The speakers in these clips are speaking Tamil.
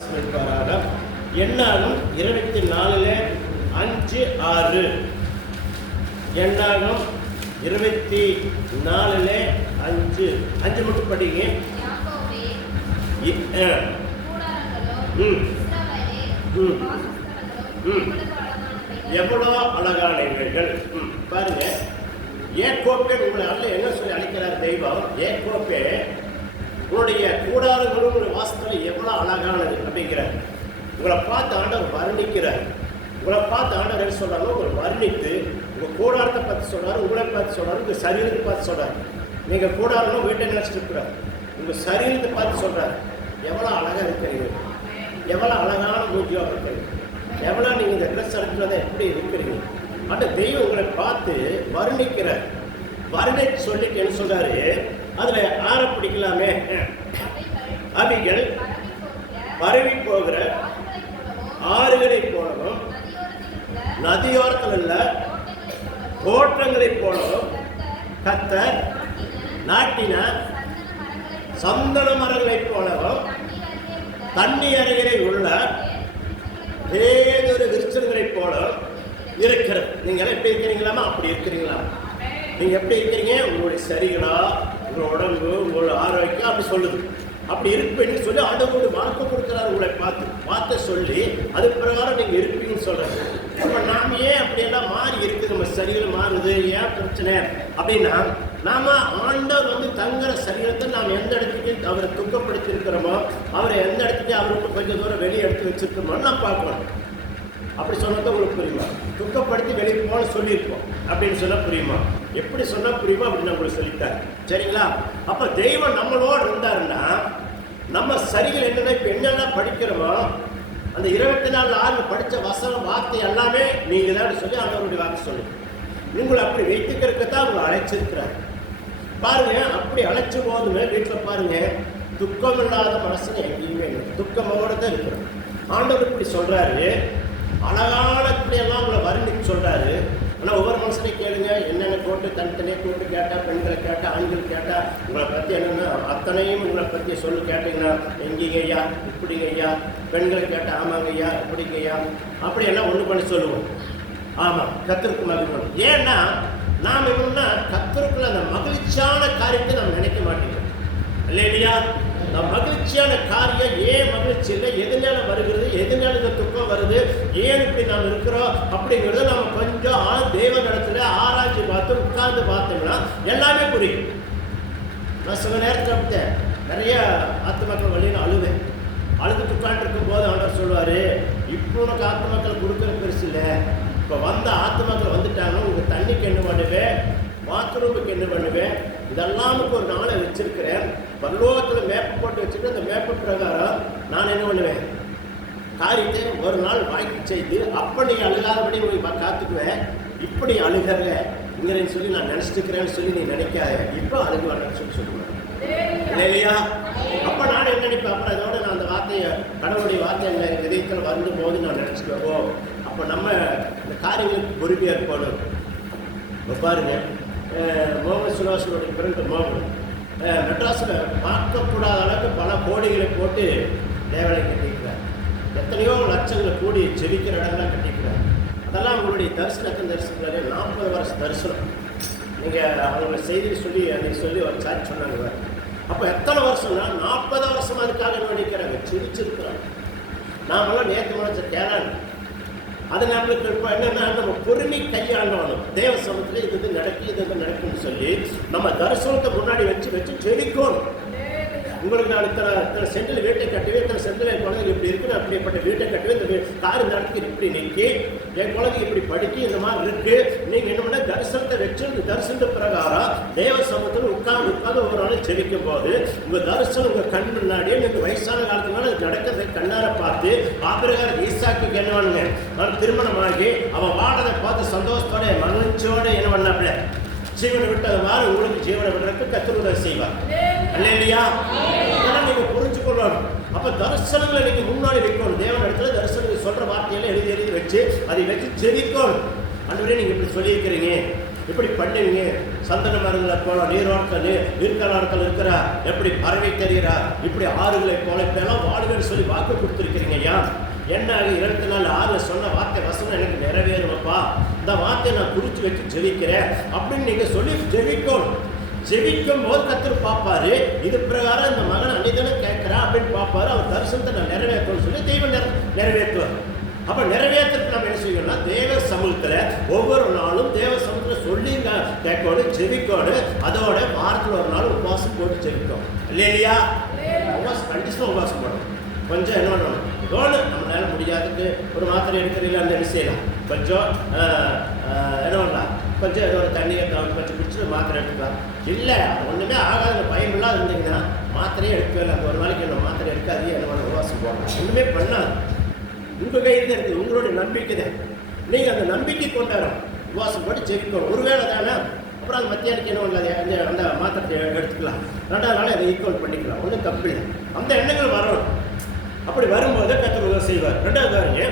எண்ணாகும் 24:5-6 எண்ணாகும் 24:5 மட்டும் படிங்க. எவ்வளோ அழகான இவைகள் பாருங்க. ஏக்கோப்பே உங்களை அல்ல என்ன சொல்லி அழைக்கிறார் தெய்வம். ஏக்கோப்பே உங்களுடைய கூடாரங்களும் உங்களுடைய வாசத்தில் எவ்வளோ அழகானது அப்படிங்கிறார். உங்களை பார்த்து ஆண்டவர் வர்ணிக்கிறார். உங்களை பார்த்து ஆண்டவர் என்ன சொல்கிறாரோ உங்களை வர்ணித்து உங்கள் கூடாரத்தை பார்த்து சொல்கிறார், உங்களை பார்த்து சொல்கிறார், உங்கள் சரீரத்தை பார்த்து சொல்கிறார். நீங்கள் கூடாரங்களும் வீட்டை நினச்சிட்டு இருக்கிறார். உங்கள் சரீரத்தை பார்த்து சொல்கிறார். எவ்வளோ அழகாக இருக்கிறீங்க, எவ்வளோ அழகான மூஞ்சியாக இருக்கிறீங்க, எவ்வளோ நீங்கள் இந்த ட்ரெஸ் எடுக்கிறத எப்படி இருக்கிறீங்க. அந்த தெய்வம் உங்களை பார்த்து வர்ணிக்கிறார். வர்ணிச்சு சொல்லிட்டு என்ன சொல்கிறாரு, அதில் ஆற பிடிக்கலாமே. அவைகள் பரவி போகிற ஆறுகளை போலவும் நதியோரத்தில் உள்ள தோற்றங்களை போலவும் கர்த்தர் நாட்டின சந்தன மரங்களை போலவும் தண்ணி அருகிலே உள்ள ஏதொரு விருட்சங்களை போல இருக்கிறது. நீங்க எல்லாம் எப்படி இருக்கிறீங்களாமா? அப்படி இருக்கிறீங்களா? நீங்க எப்படி இருக்கிறீங்க? உங்களுடைய சரிகளா, உங்களோட உடம்பு, உங்களோட ஆரோக்கியம் அப்படி சொல்லுது. அப்படி இருப்பேன்னு சொல்லி ஆண்டவரோட வாக்கு கொடுக்குறாரு. உங்களை பார்த்து சொல்லி அது பிரகாரம் நீங்க இருப்பீங்கன்னு சொல்றாரு. அப்ப நாம ஏன் அப்படியெல்லாம் மாறி இருக்குது, நம்ம சரிகள் மாறுது, ஏன் பிரச்சனை அப்படின்னா, நாம ஆண்டவர் தங்குற சரீரத்தை நாம் எந்த இடத்துக்கு அவரை துக்கப்படுத்தி இருக்கிறோமோ, அவரை எந்த இடத்துக்கு அவருக்கு கொஞ்சம் தூரம் வெளியே எடுத்து வச்சிருக்கோமோ நான் பார்க்கணும். அப்படி சொன்னதான் உங்களுக்கு புரியுமா? துக்கப்படுத்தி வெளியே போன சொல்லியிருப்போம் அப்படின்னு சொன்னா புரியுமா? எப்படி சொன்னா புரியுமா அப்படின்னு உங்களுக்கு சொல்லிட்டார். சரிங்களா? அப்ப தெய்வம் நம்மளோடு இருந்தாருன்னா நம்ம சரிகள் என்னன்னா இப்ப என்னெல்லாம் படிக்கிறோமோ அந்த 24:6 படிச்ச வசனம் வார்த்தை எல்லாமே நீங்க தான் சொல்லி ஆண்டவருடைய வார்த்தை சொல்லி உங்களை அப்படி வைத்துக்கிறதுக்கு உங்களை அழைச்சிருக்கிறார். பாருங்க, அப்படி அழைச்ச போதுமே வீட்டில் பாருங்க, துக்கம் இல்லாத மனசுன்னு எங்கேயுமே இல்லை. துக்கமோடு தான் இருக்கிறோம். ஆண்டவர் இப்படி சொல்றாரு, அழகான இப்படியெல்லாம் உங்களை வர்ணிக்கு சொல்றாரு. ஆனால் ஒவ்வொரு மனுஷனையும் கேளுங்க, என்னென்ன போட்டு தனித்தனியாக கூட்டு கேட்டால், பெண்களை கேட்டால், ஆண்கள் கேட்டால், உங்களை பற்றி என்னென்னா அத்தனையும் உங்களை பற்றி சொல்லு கேட்டிங்கன்னா, எங்கேங்க ஐயா, இப்படிங்க ஐயா, பெண்களை கேட்டால் ஆமாங்க ஐயா, இப்படிங்க ஐயா, அப்படியெல்லாம் ஒன்று பண்ணி சொல்லுவோம். ஆமாம், கர்த்தருக்கு மகிமை. ஏன்னா நாம் என்னன்னா கர்த்தருக்குள்ள அந்த மகிழ்ச்சியான காரியத்தை நம்ம நினைக்க மாட்டேங்கிறோம் இல்லையா? நம்ம மகிழ்ச்சியான காரியம் ஏன் மகிழ்ச்சி இல்லை, எதனால வருகிறது, எதனால இந்த துக்கம் வருது, ஏன் இப்படி நாம் இருக்கிறோம் அப்படிங்கிறத நம்ம கொஞ்சம் தேவனிடத்துல ஆராய்ச்சி பார்த்து உட்கார்ந்து பார்த்தோம்னா எல்லாமே புரியும். நான் சில நேரத்தில் அப்படித்தேன், நிறைய ஆத்துமக்கள் வழியில் அழுவேன். அழுதுட்டு உட்காந்துருக்கும் போது ஆண்டவர் சொல்லுவார், இப்போ உனக்கு ஆத்துமக்கள் கொடுக்குற பெருசு இல்லை, இப்போ வந்த ஆத்துமக்கள் வந்துட்டாங்கன்னா உங்களுக்கு தண்ணிக்கு என்ன பண்ணுவேன், பாத்ரூமுக்கு என்ன பண்ணுவேன், இதெல்லாமுக்கு ஒரு நாளை வச்சிருக்கிறேன். பரலோகத்தில் மேப்பு போட்டு வச்சுட்டு அந்த மேப்பு பிரகாரம் நான் என்ன பண்ணுவேன், காரியத்தை ஒரு நாள் வாங்கி செய்து அப்படி அழுகாதபடி உங்களுக்கு காத்துக்குவேன். இப்படி அழுகிறேன்னு சொல்லி நான் நினச்சிட்டுக்கிறேன்னு சொல்லி நீ நினைக்காத, இப்போ அழுகு வரேன்னு சொல்லுவேன் இல்லையா? அப்போ நான் என்ன நினைப்பேன், அப்புறம் அதோட நான் அந்த வார்த்தையை, கடவுளுடைய வார்த்தை எங்கள் இதயத்தில் வந்து போது நான் நினச்சிக்குவோம். அப்போ நம்ம இந்த காரியங்களுக்கு பொறுமையாக இருக்கணும். பாருங்க, மோகன் சுலாசனுடைய பிறந்த மோகன் மெட்ராஸில் பார்க்கக்கூடாத அளவுக்கு பல கோடிகளை போட்டு தேவாலயம் கட்டிக்கிறார். எத்தனையோ லட்சங்களை கூடி ஜெபிக்கிற இடங்கள்லாம் கட்டிக்கிறார். அதெல்லாம் அவங்களுடைய தரிசனத்தின் 40 வருஷ தரிசனம். நீங்கள் அவங்கள செய்தி சொல்லி அன்றைக்கி சொல்லி ஒரு சாட்சி சொன்னாங்க. அப்போ எத்தனை வருஷம்னா 40 வருஷம் அதுக்காக நடிக்கிறாங்க, சிரிச்சிருக்கிறாங்க. நாமெல்லாம் நேற்று முளைச்ச கேளான். அது நம்மளுக்கு இப்போ என்னென்னா நம்ம பொறுமை கையாண்டோம். தேவ சமூகத்தில் இது நடக்கி இது நடக்கும்னு சொல்லி நம்ம தரிசனத்தை முன்னாடி வச்சு ஜெபிக்கணும். உங்களுக்கு நான் இத்தனை சென்டில் வீட்டை கட்டுவேன், இத்தனை சென்டில் என் குழந்தைங்க இப்படி இருக்குன்னு அப்படிப்பட்ட வீட்டை கட்டுவேன், இந்த கார் நடத்தி இப்படி நிற்கி என் குழந்தை இப்படி படிக்க இந்த மாதிரி இருக்கு. நீங்கள் என்ன பண்ண தரிசனத்தை வச்சு இந்த தரிசனத்து பிரகாரம் தேவ சமூகத்தில் உட்கார்ந்து ஒரு நாள் ஜெபிக்கும் போது உங்கள் தரிசனம் உங்கள் கண் முன்னாடியே நீங்கள் வயசான காலத்துக்கு மேலே நடக்கிறதை கண்ணார பார்த்து ஆபிரகாம் ஈசாக்கு என்னவானுங்க அவன் திருமணமாகி அவன் வாடகை பார்த்து சந்தோஷத்தோட மகிழ்ச்சியோட என்ன பண்ணாப்ல ஜீவனை விட்டது மாதிரி உங்களுக்கு ஜீவனை விடுறதுக்கு கர்த்தர் உதவி செய்வார் இல்லையா? இதெல்லாம் நீங்க புரிஞ்சுக்கொள்ளணும். அப்ப தரிசனங்களை நீங்க முன்னாடி வைக்கணும். தேவன் இடத்துல தரிசனங்கள் சொல்ற வார்த்தையெல்லாம் எழுதி வச்சு அதை வச்சு ஜெபிக்கணும். ஆண்டவரே நீங்க இப்படி சொல்லியிருக்கிறீங்க, இப்படி பண்ணுவீங்க. சந்தன மரங்களை போல நீரோட்டத்தில் நீர்க்கலாரத்தில் இருக்கிறா, எப்படி பறவை தெரிகிறா, இப்படி ஆறுகளை போல இப்பெல்லாம் வாழ்வேன்னு சொல்லி வாக்கு கொடுத்துருக்கிறீங்க. ஐயா என்ன 24:6 சொன்ன வார்த்தை வசனம் எனக்கு நிறைவேறுவப்பா, இந்த வார்த்தையை நான் குறித்து வச்சு ஜெபிக்கிறேன் அப்படின்னு நீங்கள் சொல்லி ஜெபிக்கணும். ஜெபிக்கும் போது கர்த்தர் பார்ப்பாரு, இது பிரகாரம் இந்த மகன் அன்னைதானே கேட்கிறா அப்படின்னு பார்ப்பாரு. அவர் தரிசனத்தை நான் நிறைவேற்றணும்னு சொல்லி தெய்வம் நிறைவேற்றுவார். அப்ப நிறைவேற்றுறதுக்கு நம்ம என்ன செய்யணும்னா தேவ சமூகத்துல ஒவ்வொரு நாளும் தேவ சமூகத்துல சொல்லி கேட்கணும், ஜெபிக்கணும். அதோட வாரத்தில் ஒரு நாள் உபவாசம் போட்டு ஜெபிக்கணும். இல்லையா? உபவாசம் கண்டிப்பாக உபவாசம் போடணும். கொஞ்சம் என்ன பண்ணணும், நம்மளால முடியாதுக்கு ஒரு மாத்திரை எடுக்கிறீங்களா அந்த விஷயம் கொஞ்சம் என்ன பண்ணலாம், கொஞ்சம் ஏதோ ஒரு தண்ணியை கொஞ்சம் குடிச்சு மாத்திரை எடுக்கலாம். இல்லை ஒன்றுமே ஆகாத பயம் இல்லாத இருந்தீங்கன்னா மாத்திரையே எடுக்கல. அந்த ஒரு நாளைக்கு என்ன மாத்திரை எடுக்காதே, என்ன பண்ண உபவாசம் போடலாம். ஒன்றுமே பண்ணாது. உங்கள் கையில் தான் இருக்குது, உங்களுடைய நம்பிக்கை தான். நீங்கள் அந்த நம்பிக்கை கொண்டாடும் உபவாசம் போட்டு ஜெயிக்கணும். ஒரு வேளை தானே, அப்புறம் அந்த மத்தியானிக்கு என்ன பண்ணல அந்த மாத்திரத்தை எடுத்துக்கலாம். 2வது நாள் அதை ஈக்குவல் பண்ணிக்கலாம், ஒன்றும் தப்பு இல்லை. அந்த எண்ணங்கள் வரணும். அப்படி வரும்போது கர்த்தர் உதவி செய்வார். 2வது பாருங்க,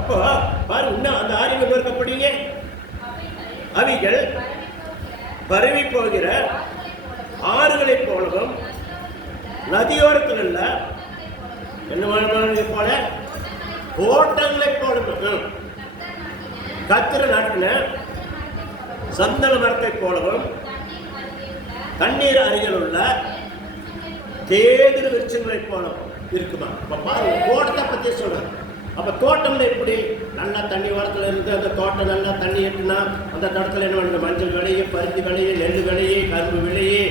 அப்போ பாருங்க இன்னும் அந்த ஆரியங்கள் இருக்கப்படிங்க அவைகள் பரவி போகிற ஆறுகளை போலவும் நதியோரத்தில் உள்ள என்ன போல தோட்டங்களை போலவும் கர்த்தர் நாட்டின சந்தன மரத்தை போலவும் தண்ணீர் அருகில் உள்ள தேதிர விருட்சங்களை போலவும் இருக்குமா. அப்ப பாருங்க தோட்டத்தை பத்தி சொல்றாங்க. அப்ப தோட்டம்ல எப்படி நல்லா தண்ணி வரத்துல இருந்து அந்த தோட்டம் நல்லா தண்ணி எட்டுனா அந்த தடத்துல என்ன பண்ணுங்க, மஞ்சள் விளையே, பருத்தி விளையே, நெல் விளையே, கரும்பு விளையே,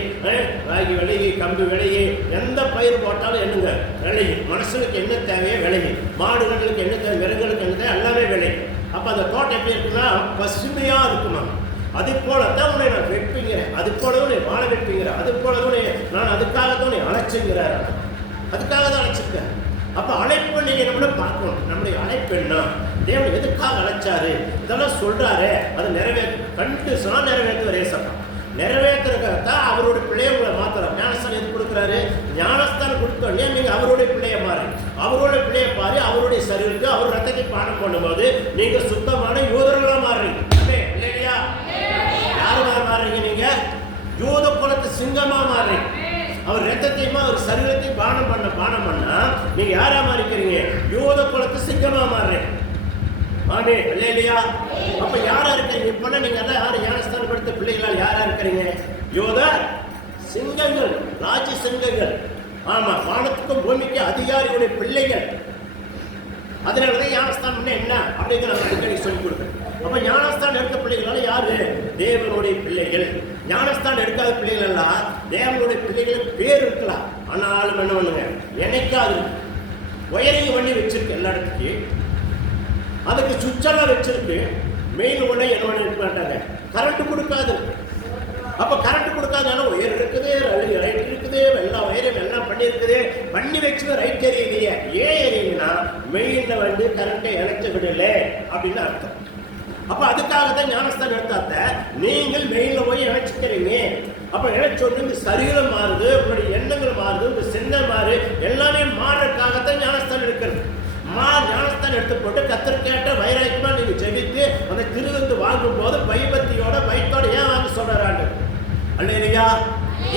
ராகி விளையே, கம்பு விளையே, எந்த பயிர் போட்டாலும் என்னங்க விளையும். மனுஷனுக்கு என்ன தேவையோ விளையும், மாடுகளுக்கு என்ன தேவை, விலங்குகளுக்கு என்ன தேவை, எல்லாமே விளையும். அப்ப அந்த தோட்டம் எப்படி இருக்குன்னா பசுமையா இருக்குமா. அது போலத்தான் உன்னை நான் வைப்பீங்கிறேன், அது போலவும் உன்னை வாழ வைப்பீங்கிறேன், அது போலவும் நான் அதுக்காகத்தான் உன்னை அழைச்சுங்கிறார். அதுக்காக தான் அழைச்சிருக்கேன். அப்போ அழைப்பு நீங்கள் நம்மள பார்க்கணும். நம்முடைய அழைப்பு என்ன, தேவன் எதுக்காக அழைச்சாரு, இதெல்லாம் சொல்றாரு, அது கண்டிஷனாக நிறைவேற்றுவார். ஏசப்பா நிறைவேற்றுறதுக்காகத்தான் அவருடைய பிள்ளைய உங்களை மாத்திரம் ஞானஸ்தானம் எது கொடுக்குறாரு. ஞானஸ்தானம் கொடுத்தோடனே நீங்கள் அவருடைய பிள்ளைய மாறி, அவருடைய பிள்ளைய பாரு, அவருடைய சரீரத்துக்கு அவர் ரத்தத்தை பானம் பண்ணும்போது நீங்கள் சுத்தமான யூதர்களாக மாறுறீங்க. இல்லையா? யாருமா மாறுறீங்க? நீங்கள் யூத குலத்து சிங்கமாக மாறுறீங்க. அவர் ரத்தத்தையுமா அவர் சரீரத்தை பானம் பண்ணா நீங்க யாரா மாறிக்கிறீங்க? யூத குலத்து சிங்கமா மாறுறேன். ஆமே இல்லையா? அப்ப யாரா இருக்கிறீங்க? இப்ப நீங்க எல்லாம் யாரு ஞானஸ்தானம் படுத்த பிள்ளைகளால் யாரா இருக்கிறீங்க? யோத சிங்கங்கள், ராஜ சிங்கங்கள். ஆமா, வானத்துக்கும் பூமிக்கு அதிகாரிகளுடைய பிள்ளைகள். அதனாலதான் ஞானஸ்தானம் என்ன அப்படிங்கிற நான் சொல்லிக் கொடுக்குறேன். அப்ப ஞானஸ்தானம் எடுத்த பிள்ளைகளால யாரு? தேவனுடைய பிள்ளைகள். ஞானஸ்தானம் எடுக்காத பிள்ளைகள் எல்லாம் தேவனுடைய பிள்ளைகளுக்கு பேர் இருக்கலாம், ஆனாலும் என்ன பண்ணுங்க, என்னைக்காது ஒயரிங் பண்ணி வச்சிருக்கு எல்லா இடத்துக்கு, அதுக்கு சுவிட்செல்லாம் வச்சிருக்கு. மெயின் ஒண்ணே என்ன பண்ணி இருக்க மாட்டாங்க, கரண்ட் கொடுக்காது. அப்ப கரண்ட் கொடுக்காதனால ஒயர் இருக்குது, ரைட் இருக்குது, எல்லா ஒயரும் எல்லாம் பண்ணி இருக்குது, பண்ணி வச்சு ரைட் எரியலையே. ஏன் எரியலைன்னா மெயின்ல வந்து கரண்ட்டை இணைச்சு விடல அப்படின்னு அர்த்தம். அப்ப அதுக்காகத்தான் ஞானஸ்தானம் எடுத்தாத்த நீங்கள் மெயின்ல போய் இணைச்சிக்கிறீங்க. அப்ப இணைச்சோன்னு இந்த சரீரம் மாறுது, உங்களுடைய எண்ணங்கள் மாறுது, உங்க சின்ன மாறு, எல்லாமே மாறதுக்காகத்தான் ஞானஸ்தானம் எடுக்கிறது. ஞானஸ்தானம் எடுத்து போட்டு கத்தர் கேட்ட வைராக்கியமா நீங்க ஜெபித்து அந்த திருவிருந்து வாங்கும் போது பயபக்தியோட பயத்தோட ஏன் வாங்க சொல்றாரு அல்லையா?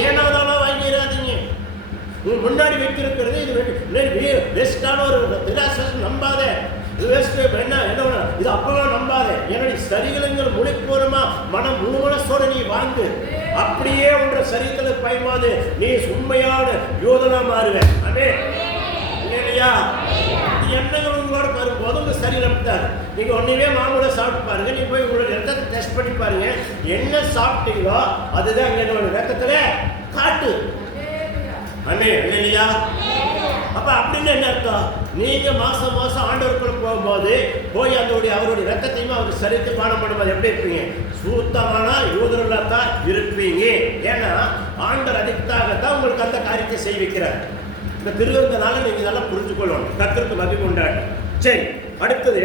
ஏனாதாலும் வாங்கிடாதீங்க. முன்னாடி வைக்கிறது இது பெஸ்டான ஒரு திராட்சை நம்பாத, இது வேஸ்ட் என்ன இது அப்பெல்லாம் நம்பாத. என்னுடைய சரீரங்கள் முழுப்பூர்வமா மனம் முழு மனசோட நீ வாங்கு. அப்படியே உன்ற சரீரத்துல பயமாது நீ உண்மையான யோதனா மாறுவேன். அதே இல்லையா? எண்ணங்கள் உங்களோட வரும்போது உங்க சரீரம் தான். நீங்க ஒன்னுமே மாமூல சாப்பிட்டு பாருங்க, நீ போய் உங்களோட ரத்தத்தை டெஸ்ட் பண்ணி பாருங்க, என்ன சாப்பிட்டீங்களோ அதுதான் என்னோட ரத்தத்துல காட்டு. அண்ணே இல்லையா? அப்ப அப்படின்னு என்ன அர்த்தம்? நீங்க மாசம் மாசம் ஆண்டவருக்குள்ள போகும்போது போய் அவருடைய ரத்தத்தையும் அவர் சரீரத்தை பானம் பண்ணும்போது எப்படி இருப்பீங்க? சுத்தமான யூதர்களாத்தான் இருப்பீங்க. ஏன்னா ஆண்டவர் அதுக்காகத்தான் உங்களுக்கு அந்த காரியத்தை செய்விக்கிறார். இந்த திருவிருந்தனால நீங்க இதெல்லாம் புரிஞ்சு கொள்ளணும், கர்த்தருக்கு மகிமை உண்டாட்டு. சரி, அடுத்தது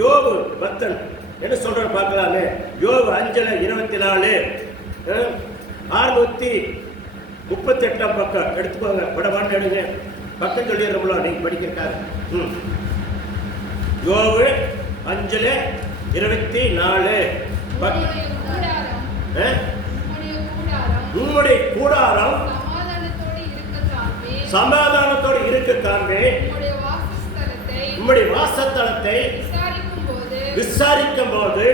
யோபு 10 என்ன சொல்ற பார்க்கலாமே. யோபு 5:24 638 பக்கம் எடுத்துக்கோங்க. படபாட்டு எடுங்க, பக்கம் சொல்லிடுறோம்ல நீங்க படிக்கிறக்காரு. யோபு 5:24 உம்முடைய கூடாரம் சமாதானத்தோடு இருக்க காண்பே. உம்முடைய வாசஸ்தலத்தை விசாரிக்கும் போது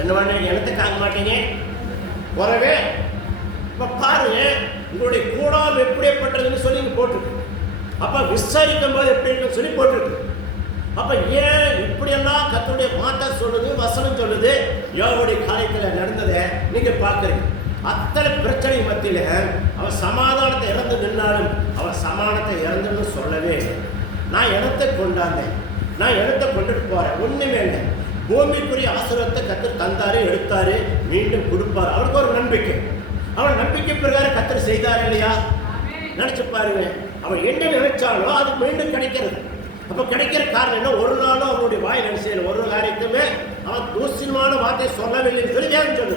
என்ன பண்ண எனத்தை காண மாட்டீங்க. வரவே இப்ப பாருங்க, உங்களுடைய கூடாரம் எப்படிப்பட்டதுன்னு சொல்லி போட்டிருக்கு. அப்ப விசாரிக்கும் போது எப்படி இருக்குன்னு சொல்லி போட்டிருக்கு. அப்ப ஏன் இப்படியெல்லாம் கர்த்தருடைய வார்த்தை சொல்லுது, வசனம் சொல்லுது. யோபுடைய காரியத்தில் நடந்ததை நீங்க பார்க்குறீங்க. அத்தனை பிரச்சனை மத்தியில அவன் சமாதானத்தை இறந்து நின்னாலும் அவன் சமாதானத்தை இறந்துன்னு சொல்லவே இல்லை. நான் இடத்தை கொண்டாந்தேன், நான் இடத்தை கொண்டுட்டு போறேன், ஒண்ணுமே இல்லை. பூமிக்குரிய ஆசீர்வாதத்தை கர்த்தர் தந்தாரு, எடுத்தாரு, மீண்டும் கொடுப்பாரு. அவருக்கு ஒரு நம்பிக்கை. அவன் நம்பிக்கை பிரகாரம் கர்த்தர் செய்தாரு இல்லையா? நினைச்சு பாருங்க, அவன் என்ன நினைச்சாலோ அது மீண்டும் கிடைக்கிறது. அப்ப கிடைக்கிற காரணம் என்ன? ஒரு நாளும் அவனுடைய வாய் நினைச்சேன் ஒரு காரியத்துமே அவன் தூசியமான வார்த்தையை சொல்லவில்லைன்னு சொல்லி ஏன் சொல்லு.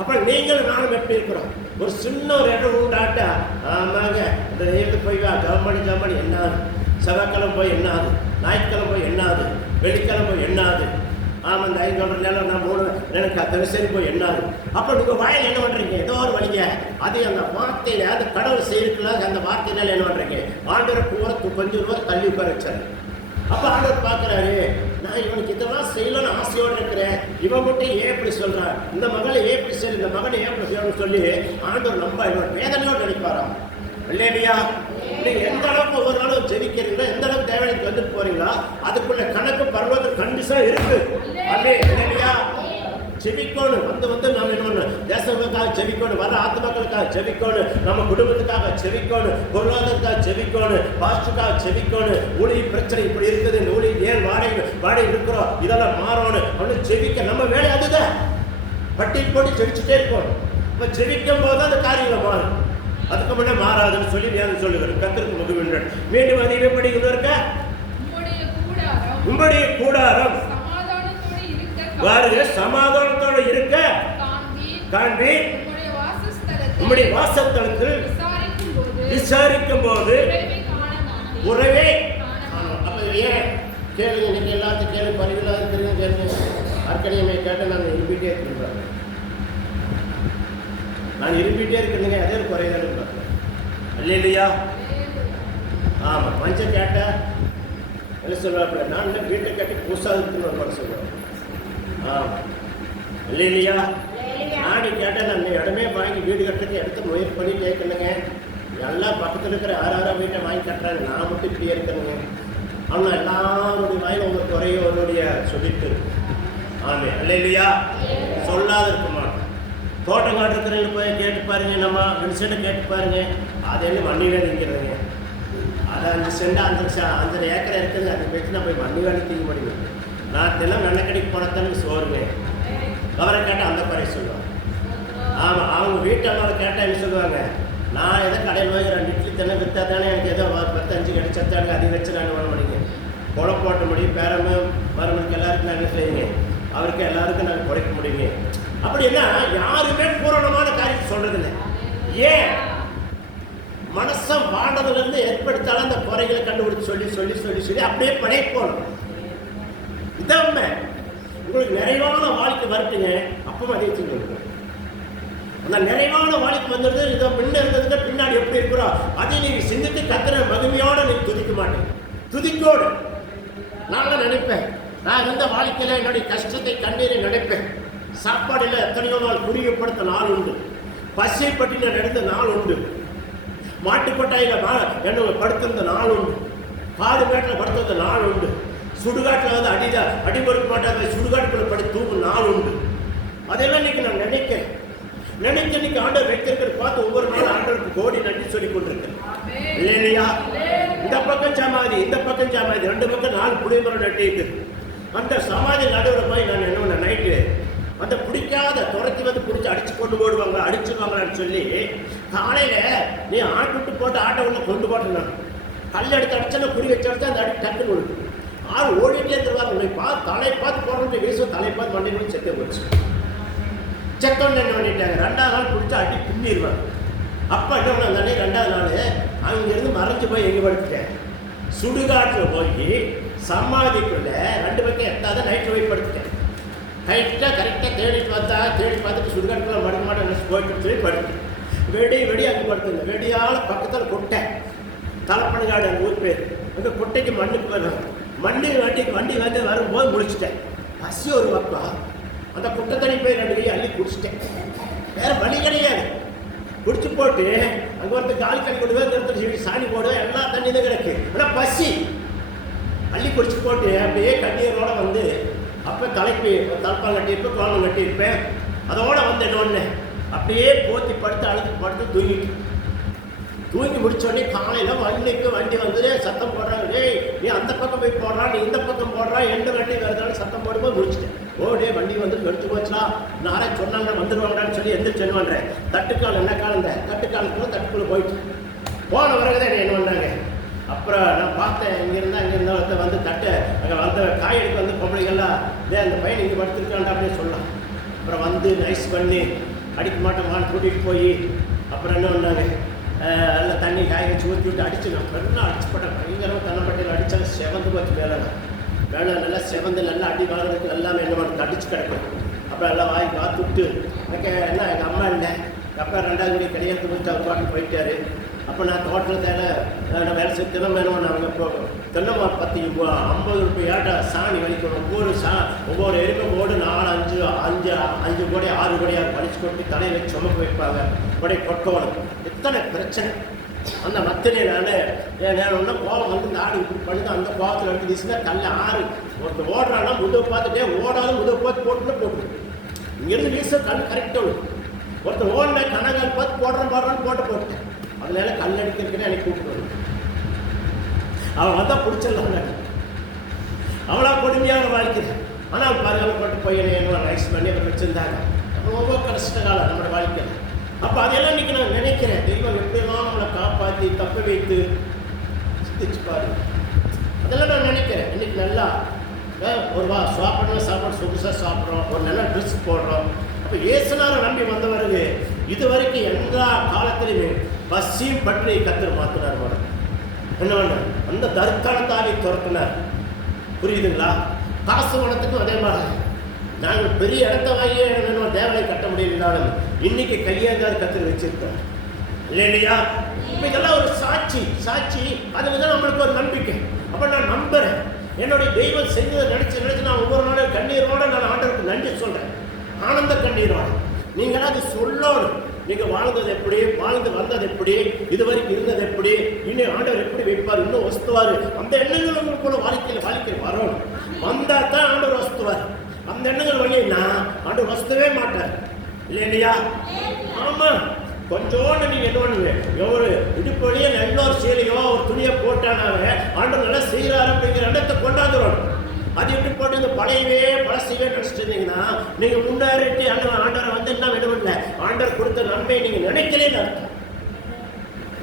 அப்ப நீங்கள் நானும் எப்படி இருக்கிறோம்? ஒரு சின்ன ஒரு இடம் உண்டாட்டா, ஆமாங்க இந்த நேரத்து போய் கவர்மெண்ட் என்னாது, செவ்வாய்க்கிழமை போய் என்னாது, ஞாயிற்றுக்கிழமை போய் என்னாது, வெள்ளிக்கிழமை போய் என்னாது, ஆமாம் இந்த 5 நேரம் நான் 3 எனக்கு தினசரி போய் என்னாது. அப்போ நீங்கள் வாயில் என்ன பண்ணுறீங்க? ஏதோ ஒரு வழிங்க அது அந்த வார்த்தையில அது கடவுள் செய்யறதுக்குள்ள அந்த வார்த்தையினால என்ன பண்ணுறீங்க? ஆண்டவர் பூரா கொஞ்சம் ரூபா தள்ளி உட்கார வச்சாரு. அப்போ ஆண்டவர் பார்க்குறாரு, நான் இவனுக்கு இதெல்லாம் செய்யணும்னு ஆசையோடு இருக்கிறேன், இவன் மட்டும் ஏன் இப்படி சொல்கிறான், இந்த மகளை ஏன் இப்படி செய்ய, இந்த மகனை ஏன் இப்படி செய்யணும்னு சொல்லி ஆண்டவர் நம்ம இவன் வேதனையோடு நினைப்பாராம் இல்லையா? நீங்க எந்த அளவுக்கு ஒவ்வொரு நாளும் ஜெபிக்கிறீங்களோ, எந்த அளவுக்கு தேவைக்கு வந்து போறீங்களா, அதுக்குள்ள கணக்கு பருவத்தில் கண்டிஷா இருக்கு. அல்லே இல்லையா? ஜெபிக்கணும். வந்து நாம என்ன தேசங்களுக்காக ஜெபிக்கணும், வர ஆத்மாக்களுக்காக ஜெபிக்கணும், நம்ம குடும்பத்துக்காக ஜெபிக்கணும், பொருளாதாரத்துக்காக ஜெபிக்கணும், பாஸ்டுக்காக ஜெபிக்கணும். ஊழி பிரச்சனை இப்படி இருக்குது, ஊழி ஏன் வாடகை இருக்கிறோம், இதெல்லாம் மாறணும் அப்படின்னு ஜெபிக்க நம்ம வேலை அதுதான். பட்டி போட்டு ஜெபிச்சுட்டே இருக்கணும். இப்ப ஜெபிக்கும் போது அந்த காரியங்களை மாறும், அதுக்கு முன்னே மாறாதுன்னு சொல்லி வேதம் சொல்லுகிறேன். கர்த்தருக்கு மகிழ்வுண்டால். மீண்டும் அதிகமே படிக்கணும் இருக்க உம்முடைய கூடாரம் பாருங்க சமாதானத்தோடு இருக்க காண்பி. உம்முடைய வாசஸ்தலத்தில் விசாரிக்கும் போது உறவே. அப்ப ஏன் கேளுங்க, இன்னைக்கு எல்லாத்தையும் கேள்வி பரிவில்லாத இருக்கிறீங்க கேளுங்க. அர்க்கணியமை கேட்ட நான் இருப்பிட்டே இருக்கிறேன், நான் இருப்பிட்டே இருக்கிறேங்க. அதே ஒரு குறைதான் இருப்பேன் இல்லையா? ஆமாம், மஞ்சள் கேட்ட என்ன சொல்லுவாப்புல, நான் இன்னும் வீட்டை கட்டி பூசாதுன்னு ஒரு மாதிரி சொல்லுவேன். ஆமாம் இல்லையா? நாடி கேட்டால் நான் இடமே வாங்கி வீடு கட்டுறதுக்கு எடுத்து முயற்சி பண்ணி கேட்கணுங்க. எல்லாம் பக்கத்தில் இருக்கிற யாராவது வீட்டை வாங்கி கட்டுறாங்க, நான் மட்டும் இப்படியே இருக்கணுங்க. ஆனால் எல்லாருடைய வாயில் உங்கள் குறைய உன்னுடைய சொல்லிட்டு இருக்கு. ஆமே இல்லையா? சொல்லாத இருக்க மாட்டோம். தோட்டம் காட்டுறதுல போய் கேட்டு பாருங்க, நம்ம வின்சென்ட்டை கேட்டு பாருங்க, அது என்ன மண்ணி வேலை நிற்கிறதுங்க. அதை 5 சென்ட் 5 ஏக்கரை இருக்குது, அதை வச்சு நான் போய் மண்ணி வேலை தீங்க முடியும். நான் தெல்லாம் வெண்ணக்கடிக்கு போனதானுக்கு சோறுங்க. அவரை கேட்டால் அந்த குறைய சொல்லுவாங்க. ஆமாம், அவங்க வீட்டம்மாவை கேட்டால் என்ன சொல்லுவாங்க, நான் எதோ கடையில் போய் 2 இட்லி தானே விற்றா தானே எனக்கு ஏதோ 10-5 கிடைச்சாங்க, அதை வச்சு நான் பண்ண முடியுங்க. கொலை போட்ட முடியும், பேரமும் மருமனுக்கு எல்லாருக்கும் நாங்கள் செய்யுங்க, அவருக்கு எல்லாருக்கும் நாங்கள் குறைக்க முடியுங்க. அப்படின்னா யாருமே பூரணமான காரியத்தை சொல்றதில்லை. ஏன்? மனசம் வாழ்ந்ததுல இருந்து ஏற்படுத்தாலும் அந்த குறைகளை கண்டுபிடிச்சு சொல்லி சொல்லி சொல்லி சொல்லி அப்படியே படைப்போம். இதான் உங்களுக்கு நிறைவான வாழ்க்கை வரட்டுங்க, அப்பவும் அதே சொல்லுங்க. அந்த நிறைவான வாழ்க்கை வந்துடுது. இதை முன்ன இருந்ததுக்கு பின்னாடி எப்படி இருக்கிறோம் அதை நீங்க சிந்தித்து கத்துற மகிமையோட நீங்க துதிக்க மாட்டேன், துதிக்கோடு. நான் நினைப்பேன், நான் இருந்த வாழ்க்கையில என்னுடைய கஷ்டத்தை கண்ணீரை நினைப்பேன். சாப்பாடுல எத்தனையோ நாள் குடியப்படுத்த நாள் உண்டு, பசைப்பட்டின நடந்த நாள் உண்டு, மாட்டுக்கொட்டாயில என்ன படுத்திருந்த நாள் உண்டு, காடு மேட்டில் படுத்திருந்த நாள் உண்டு, சுடுகாட்டில் வந்து அடிபடுக்க மாட்டாங்க, சுடுகாட்டுக்குள்ள படி தூக்கும் நாள் உண்டு. அதெல்லாம் இன்னைக்கு நான் நினைக்கிறேன். இன்னைக்கு ஆண்டவர் வைத்திருக்கிற பார்த்து ஒவ்வொரு நாள் ஆண்டவருக்கு கோடி நன்றி சொல்லி கொண்டிருக்கேன் இல்லையா? இந்த பக்கம் சமாதி, இந்த பக்கம் சமாதி, 2 பக்கம் 4 புளிமரம் நட்டிருக்கு. அந்த சமாதி நடுவில் போய் நான் என்ன நைட்டு அந்த பிடிக்காத துரத்தி வந்து பிடிச்சி அடிச்சு கொண்டு போடுவாங்க, அடிச்சுவாங்களான்னு சொல்லி காலையில நீ ஆட்டு போட்டு ஆட்டை உள்ள கொண்டு போட்டேன். கல் எடுத்து அடிச்சா குறி வச்சு அடிச்சா அந்த அடி டக்குன்னு விடுது. ஆள் ஓடிட்டே இருந்துருவாங்க. உன்னை பார்த்து தலை பார்த்து போடுறது வீசும், தலை பார்த்து வண்டி போய் செத்த போச்சு. செத்தோன்னு என்ன பண்ணிட்டாங்க, 2ஆவது நாள் பிடிச்சா அடி பின்னிடுவாங்க. அப்போ என்ன பண்ண 2ஆவது நாள் அங்கிருந்து மறைஞ்சு போய் எங்கே படுத்துட்டேன், சுடுகாட்டில் போய் சமாதிக்குள்ள 2 பக்கம் எட்டாவது நைட்டு போய் படுத்துட்டேன். கரெக்டாக தேடிட்டு வந்தா, தேடி பார்த்துட்டு சுடுகாட்டுக்குள்ள மடுக்க மாட்டேன் போயிட்டு சொல்லி படுத்து வெடி அங்கே படுத்துங்க. வெடியால் பக்கத்தில் கொட்டை, தலைப்பனங்காடு அந்த ஊர் பேர். அங்கே கொட்டைக்கு மண்ணுக்கு வரும். வண்டி வந்து வரும்போது முடிச்சிட்டேன். பசி ஒரு பக்கம், அந்த குட்டை தண்ணி போய் 2 கை அள்ளி குடிச்சிட்டேன். வேற வழி கிடையாது. குடிச்சு போட்டு அங்கே ஒருத்தர் கால் கறி கொடுவேன், ஒருத்தர் சாணி போடுவேன், எல்லா தண்ணி தான் கிடக்கு. ஆனால் பசி அள்ளி குடிச்சு போட்டு அப்படியே கண்ணீரோட வந்து அப்போ தலைப்பால் கட்டியிருப்பேன், குழம்பு கட்டியிருப்பேன். அதோட வந்து என்னொன்று அப்படியே போத்தி படுத்து தூங்கி முடிச்சோடனே காலையில் வண்டி வந்து சத்தம் போடுறாங்க. டேய், நீ அந்த பக்கம் போய் போடுறான், நீ இந்த பக்கம் போடுறான், எந்த வண்டி வருதாலும் சத்தம் போடும்போது முடிச்சிட்டேன். ஓடே வண்டி வந்து எடுத்து போச்சா, நாரே சொன்னாங்க வந்துடுவாங்கடான்னு சொல்லி எந்திரிச்சு என்ன பண்ணுறேன், தட்டுக்கால் என்ன காலம் தட்டுக்காலத்துக்குள்ள தட்டுக்குள்ளே போயிட்டு போன பிறகுதான் என்ன பண்ணாங்க. அப்புறம் நான் பார்த்தேன், இங்கே இருந்தால் வந்து தட்டை அங்கே வந்த காயெடுக்க வந்து பொம்பளைகள்லாம் அந்த பையன் இங்கே படுத்துருக்காண்டா அப்படின்னு சொல்லலாம். அப்புறம் வந்து நைஸ் பண்ணி அடிக்க மாட்டோமான்னு கூட்டிகிட்டு போய் அப்புறம் என்ன பண்ணாங்க, எல்லாம் தண்ணி காய வச்சு ஊற்றி விட்டு அடிச்சு நான் பெருநாள் அடிச்சு போட்டேன். பயங்கரமாக தன்னப்பட்டையில் அடித்தாங்க. செவந்து போச்சு மேலே நல்லா செவந்து நல்லா அடி வாங்குறதுக்கு எல்லாமே என்ன பண்ணுறது அடிச்சு கிடக்கும். அப்புறம் எல்லாம் வாங்கி பார்த்து விட்டு என்ன எங்கள் அம்மா இல்லை, அப்போ 2ஆவது மணி கிடையாது கொடுத்து அவர் பாட்டு போயிட்டாரு. அப்போ நான் தோட்டத்தில் நான் வேலை செய்ய வேணும். நாங்கள் இப்போ தென்னை 50 ரூபாயாட்ட சாணி வலிக்கணும். ஒவ்வொரு எருமையோடு 4 5 கோடி 6 கோடியாக வலிச்சு கொட்டி தலையை வச்சு சுமக்க வைப்பாங்க. கொடை கொட்டோணும். எத்தனை பிரச்சனை அந்த மத்தினால ஒன்றும் கோபம் வந்து இந்த ஆடு இப்படி பண்ணுது. அந்த கோபத்தில் எடுத்து வீசினா தள்ள ஆறு ஒருத்தர் ஓடுறான்னா முதுவை பார்த்துட்டே ஓடாத முதுவை பார்த்து போட்டுட்டு இங்கேருந்து வீச கண் கரெக்டாக ஒருத்தர் ஓடின கணங்கள் பார்த்து போடுறான்னு போட்டுட்டேன். அதனால கல் அடிக்கிறதுக்குன்னு எனக்கு கூப்பிட்டு அவன் வந்தால் பிடிச்சிடலாம். அவளா கொடுமையாக வாழ்க்கிறேன். ஆனால் பாருங்க போட்டு போய் என்ன ரைஸ் பண்ணி அவர் வச்சுருந்தாங்க. ரொம்ப கஷ்ட காலம் நம்மளோட வாழ்க்கையில். அப்போ அதெல்லாம் இன்றைக்கி நான் நினைக்கிறேன், தெய்வம் எப்படிலாம் நம்மளை காப்பாற்றி தப்ப வைத்து சிந்திச்சு பாருங்க. அதெல்லாம் நான் நினைக்கிறேன். இன்றைக்கி நல்லா ஒரு சாப்பாடு சொகுசாக சாப்பிட்றோம், ஒரு நல்ல ட்ரெஸ் போடுறோம். அப்போ இயேசுநாதரை நம்பி வந்தவருக்கு இது வரைக்கும் எல்லா காலத்திலையுமே பசியும் பற்றி கத்தர் மாற்றினார். மேடம் என்ன பண்ண அந்த தர்க்கணத்தாவை துரத்தினார். புரியுதுங்களா? காசு பணத்துக்கும் அதே மாதிரி நாங்கள் பெரிய இடத்த வாங்கி தேவனை கட்ட முடியலனாலும் இன்னைக்கு கையாந்தார் கத்தர் வச்சிருக்கார் இல்லையா? இப்போ இதெல்லாம் ஒரு சாட்சி. அதுக்கு தான் நம்மளுக்கு ஒரு நம்பிக்கை. அப்போ நான் நம்புறேன், என்னுடைய தெய்வம் செஞ்சதை நினைச்சு நான் ஒவ்வொரு நாளும் கண்ணீரோட நான் ஆண்டவருக்கு நன்றி சொல்றேன். ஆனந்த கண்ணீரோட நீங்களாம் அது சொல்லணும். நீங்கள் வாழ்ந்தது எப்படி, வாழ்ந்து வந்தது எப்படி, இதுவரைக்கும் இருந்தது எப்படி, இன்னும் ஆண்டவர் எப்படி வைப்பார், இன்னும் வசுத்துவார். அந்த எண்ணங்கள் உங்களுக்குள்ள வாழ்க்கையில் வரணும். வந்தால் தான் ஆண்டவர் வசுத்துவார். அந்த எண்ணங்கள் வழியா ஆண்டவர் வசுத்தவே மாட்டார் இல்லையா? ஆமாம். கொஞ்சோண்டு நீங்கள் என்ன பண்ணுங்க, ஒரு இடுப்பு வழியே நல்ல ஒரு சீலையோ ஒரு துணியை போட்டானாவே ஆண்டவர் நல்லா செய்கிறார் அப்படிங்கிற எண்ணத்தை கொண்டாந்துடும். அது எப்படி போட்டு இந்த பழசையே நினைச்சிட்டு இருந்தீங்கன்னா நீங்க முன்னாடி ஆண்டவரை வந்து என்ன விடவில்லை, ஆண்டவர் கொடுத்த நன்மை நீங்க நினைக்கலே அர்த்தம்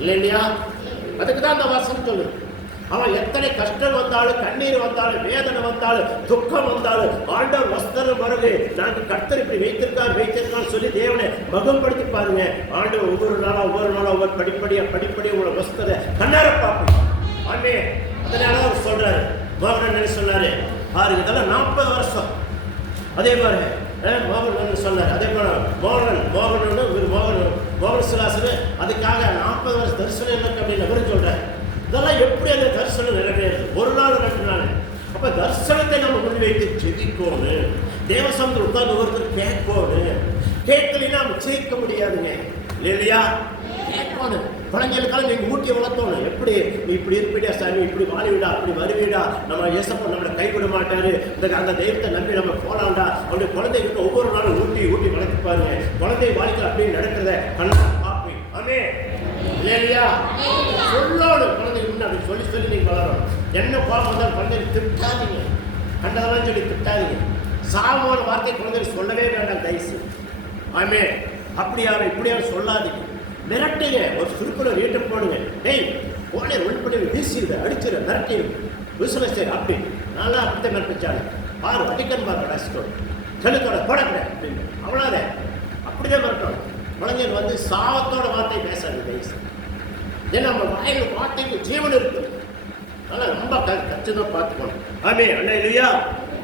இல்லையா? அதுக்கு தான் அந்த வாசம் சொல்லு. அவன் எத்தனை கஷ்டம் வந்தாலும், கண்ணீர் வந்தாலும், வேதனை வந்தாலும், துக்கம் வந்தாலும் ஆண்டவர் வஸ்தரம் பிறகு நாங்கள் கர்த்தர் இப்படி வைத்திருக்கான்னு சொல்லி தேவனை மகம்படுத்தி பாருங்க. ஆண்டவர் ஒவ்வொரு நாளும் ஒவ்வொரு படிப்படியாக உங்களை வஸ்தரை கண்ணார பார்ப்போம். ஆமே. அதனால அவர் சொல்றாரு, மோகன் சொன்னாரு பாருங்க, இதெல்லாம் 40 வருஷம். அதே மாதிரி மோகன் சொன்னார். அதே போல மோகன் சுலாசனு அதுக்காக 40 வருஷம் தரிசனம் எனக்கு அப்படின்னு அவரும் சொல்றாரு. இதெல்லாம் எப்படி அந்த தரிசனம் நிறைவேறுது? ஒரு நாள் 2 நாள். அப்ப தரிசனத்தை நம்ம முன்வைத்து ஜெபிக்கணும். தேவசமத்தில் உட்கார்ந்து ஒருத்தர் கேட்கணும். கேட்கலைன்னா நம்ம ஜெயிக்க முடியாதுங்க இல்லையா? கேட்கணும். குழந்தைகளுக்காக நீங்கள் ஊட்டிய வளர்த்தோணும். எப்படி நீ இப்படி இருப்பிடியா சாமி, இப்படி வாழிவிடா, அப்படி வருவீடா, நம்ம ஏசப்பா நம்மளை கைவிட மாட்டாரு, அந்த தெய்வத்தை நம்பி நம்ம போகலாம்டா. அவருடைய குழந்தைகளுக்கு ஒவ்வொரு நாளும் ஊட்டி வளர்த்து பாருங்க. குழந்தை வாழ்க்கை அப்படின்னு நடக்கிறத கண்ணா பார்ப்பேன். ஆமே இல்லையா? சொல்லணும் குழந்தைங்க முன்னாடி சொல்லி நீங்கள் வளரணும். என்ன கோபம் வந்தாலும் குழந்தைங்க திட்டாதீங்க, கண்டதெல்லாம் சொல்லி திட்டாதீங்க. சாமான வார்த்தை குழந்தைங்க சொல்லவே வேண்டாம் தயசு. ஆமே. அப்படியாவே இப்படியாவே சொல்லாதீங்க, மிரட்டுங்க. ஒரு சுருக்குற வீட்டுக்கு போடுங்க. டேய் போனே ஒன்று வீசிடுது, அடிச்சிரு, மிரட்டிடு, விசுவசை அப்படி நல்லா அப்படி மிரட்டிச்சாரு. பாரு அடிக்கணும் பாரு கடைசிக்கோ செலுத்தோட போடக்கூட அப்படின்னு அவ்வளோதே. அப்படிதான் மிரட்டணும். குழந்தைங்க வந்து சாவத்தோட வார்த்தை பேசாது தயசு. ஏன்னா நம்ம வாயில் வார்த்தைக்கு ஜீவன் இருக்கு. அதனால் ரொம்ப கச்சுதான் பார்த்துக்கணும். ஆமே அண்ணா இல்லையா?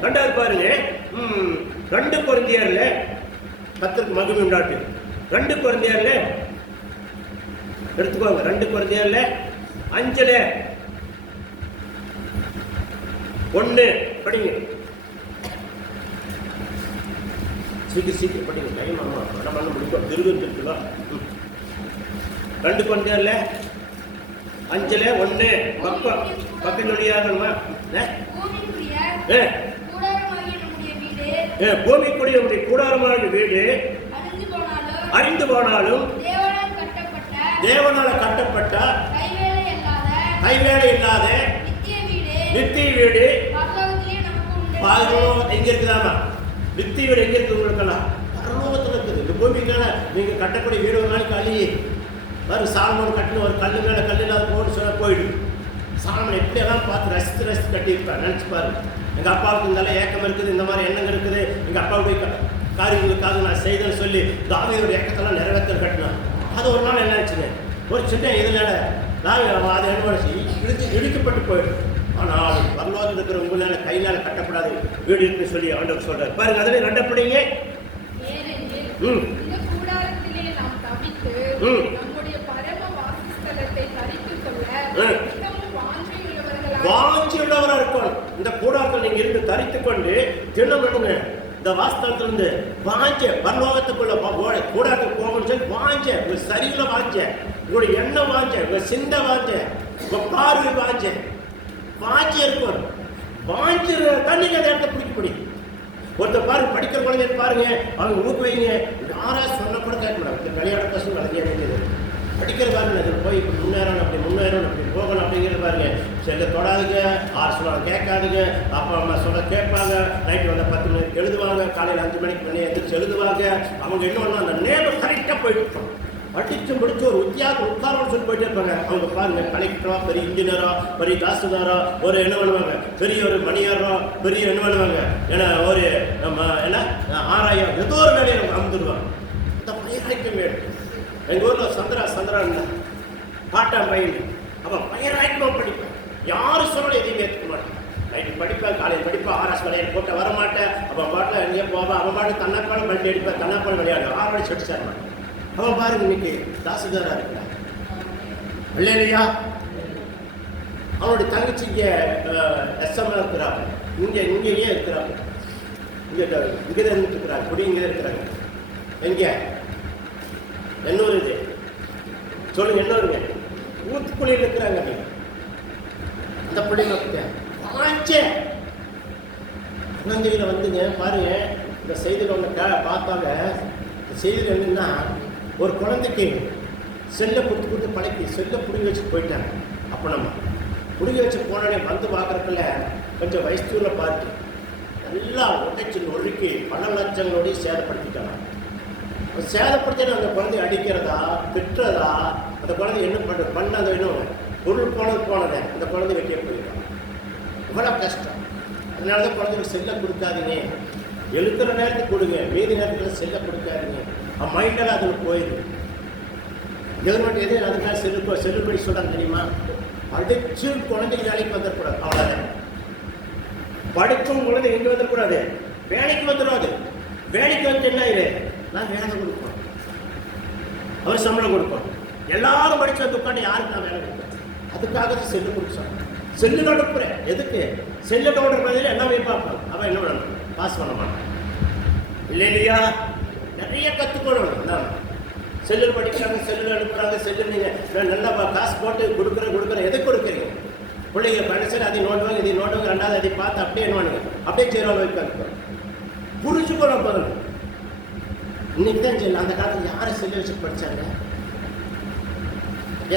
ரெண்டாவது பாருங்க, 2 கொரிந்தியர்ல 10க்கு மகிமை உண்டாட்டு. 2 கொரிந்தியர்ல எடுத்துக்கோங்க. 2 கொரிந்தியர்ல 5ல 1 படிங்க. சீக்கிரம் படிங்க. டைம் ஆமா நம்ம முடிக்கும். திருக்கலாம். 2 கொரிந்தியர்ல 5ல 1 பக்கம் சொல்லியாகணுமா? பூமிக்குரிய நம்முடைய கூடாரமான வீடு அழிந்து போனாலும் தேவனால கட்டப்பட்ட கைவேலை இல்லாத நித்திய வீடு எங்க இருக்குதாமா? நித்திய வீடு எங்க இருக்கு? உங்களுக்கெல்லாம் பரலோகத்துல இருக்குது. இந்த பூமிக்கான நீங்க கட்டக்கூடிய வீடு ஒரு நாளைக்கு அழியே வரும். சாலமோன் கட்டின ஒரு கல்லு மேல கல்லு இல்லாத போன்னு சொன்னா போயிடும். சாலமன் எப்படியெல்லாம் பார்த்து ரசித்து கட்டியிருப்பார். நினைச்சு பாருங்க. எங்கள் அப்பாவுக்கு இருந்தாலும் ஏக்கம் இருக்குது, இந்த மாதிரி எண்ணங்கள் இருக்குது, எங்கள் அப்பாவுடைய காரியங்களுக்காக நான் செய்தேன்னு சொல்லி தாவீதோட ஏக்கத்தெல்லாம் நிறைவேற்ற கட்டினான். அது ஒரு நாள் என்ன ஆச்சுங்க, ஒரு சின்ன இதனால அது என்ன இடிக்கப்பட்டு போயிடும். ஆனால் பரலோகத்தில் இருக்கிற உங்களால கையினால கட்டப்படாது வீடு இருக்குன்னு சொல்லி ஆண்டவர் சொல்றாரு. பாருங்க, அதில் ரெண்டப்படுங்க. வாஞ்சியுள்ளவரா இருக்கணும். இந்த கூடாரத்தில் நீங்க இருந்து தரித்துக் கொண்டு தினம் எடுங்க. இந்த வாஸ்தவத்திலிருந்து வாஞ்ச பரலோகத்துக்குள்ள கூடாரத்துக்கு போகணும்னு சொல்லி வாஞ்ச, உங்க சரியில வாஞ்ச, உங்களுடைய எண்ணம் வாஞ்ச, உங்க சிந்தை வாஞ்ச, உங்க பார்வை வாஞ்ச இருக்கணும். வாஞ்சி தண்ணிக்கு அந்த இடத்த பிடிக்க முடியும். ஒருத்தர் பாருங்க, படிக்கிற குழந்தைய பாருங்க, அவங்க ஊக்குவைங்க. யாரா சொன்ன கூட கேட்க முடியாது. கல்யாண பசங்க கலைஞர் படிக்கிற பாருங்க, அதில் போய் முன்னேறணும், அப்படி போகணும் அப்படிங்கிறது பாருங்க. செல்ல தொடாதுங்க, ஆறு சொன்னாலும் கேட்காதுங்க, அப்பா அம்மா சொல்ல கேட்பாங்க. நைட்டு வந்து 10 மணிக்கு எழுதுவாங்க, காலையில் 5 மணிக்கு மணி எந்திரிச்சு எழுதுவாங்க. அவங்க என்ன பண்ணணும், அந்த நேரம் கரெக்டாக போயிட்டு இருப்பாங்க. படிச்சு முடிச்சு ஒரு உட்காரம்னு சொல்லி போயிட்டே இருப்பாங்க. அவங்க பாருங்க, கலெக்டரோ, பெரிய இன்ஜினியரோ, பெரிய தாசில்தாரோ, ஒரு என்ன பண்ணுவாங்க, பெரிய ஒரு மணியாரோ, பெரிய என்ன பண்ணுவாங்க, ஏன்னா ஒரு நம்ம என்ன 6000 ஏதோ ஒரு வேலையை அமுந்துடுவாங்க. இந்த பயிராய்க்கும் வேணும். எங்கள் ஊரில் சந்திரா பாட்டாம் பையன், அவன் பயிராய்க்கமாக படிப்பேன். யாரும் சொல்லலை, எதையும் ஏற்றுக்க மாட்டேன். நைட்டு படிப்பேன், காலையில் படிப்பேன், ஆர்எஸ் விளையாட்டு போட்ட வர மாட்டேன். அவன் பாட்டில் எங்கேயோ போவான், அவன் பாட்டு தன்னாப்பாலும் பல்ட்டி அடிப்பேன், தன்னாப்பாலும் விளையாடு 6 மணி செட்டு சேர மாட்டேன். அவன் பாருங்க இன்னைக்கு தாசில்தாரா இருக்கிறான். இல்லையா, அவனுடைய தங்கச்சி இங்கே எஸ்எம்ல இருக்கிறாங்க, இங்கேயே இருக்கிறாங்க, இங்கே தான் இருக்கிறாங்க, குடி இங்கே தான் இருக்கிறாங்க. எங்கே என்ன ஒரு இது சொல்லுங்க, என்ன வருங்க, ஊத்துக்குழியில் இருக்கிறாங்க. அந்த பிள்ளைங்க குழந்தைகளை வந்துங்க பாருங்க. இந்த செய்தியில் ஒன்று பார்த்தாங்க. இந்த செய்தியில் என்னன்னா, ஒரு குழந்தைக்கு செல்லை கொடுத்து பழக்கி செல்லை பிடிங்கி வச்சு போயிட்டாங்க. அப்போ நம்ம பிடிங்கி வச்சு போனோடனே வந்து பார்க்குறதுல கொஞ்சம் வயசுல பார்த்து நல்லா உடைச்சி நொறுக்கி பல லட்சங்களோடய சேதப்படுத்திட்டாங்க. சேதப்படுத்தி அந்த குழந்தைய அடிக்கிறதா திட்டுறதா, அந்த குழந்தை என்ன பண்ணது இன்னும் பொருள் போனதை அந்த குழந்தை வெட்டிய போயிருக்காங்க. இவ்வளோ கஷ்டம். அதனால தான் குழந்தைக்கு செல்லை கொடுக்காதீங்க. எழுத்துற நேரத்துக்கு கொடுங்க, மீதி நேரத்தில் செல்லை கொடுக்காதீங்க. மைண்டெல்லாம் அதில் போயிடுது. கவர்மெண்ட் எது அதுக்காக செல்லுபடி சொல்கிறாங்க தெரியுமா? படிச்சு குழந்தைக்கு வேலைக்கு வந்துடக்கூடாது, அவ்வளோதான். படிச்சும் குழந்தை எங்கே வந்துடக்கூடாது, வேலைக்கு வந்துடாது. வேலைக்கு வந்து என்ன இது, நான் வேலை கொடுப்போம், அவர் சம்பளம் கொடுப்போம். எல்லாரும் படிச்சு வந்து உட்காந்து யாருக்கு நான் வேலை கொடுப்பேன்? அதுக்காக தான் செல்லு கொடுத்தோம். செல்லு நடுப்புறேன் எதுக்கு? செல்லு நோடுற மாதிரி எல்லாமே பார்ப்போம். அவன் என்ன பண்ணணும், பாஸ் பண்ண மாட்டான். இல்லையா, நிறைய கற்றுக்கணும். நான் செல்லில் படிக்கிறாங்க, செல்லில் அனுப்புகிறாங்க. செல்லு நீங்கள் நல்லா காசு போட்டு கொடுக்குறேன். எதுக்கு கொடுக்குறீங்க? பிள்ளைங்க படிச்சு அதை நோண்டுவாங்க, இதை நோண்டுவாங்க. 2வது அதை பார்த்து அப்படியே என்னவானுங்க, அப்படியே செய்கிறவங்க வைக்க புரிஞ்சுக்கணும். போகணும். இன்னைக்கு தான் செய்யலாம். அந்த காலத்தில் யாரை செல்லு வச்சு படித்தாங்க?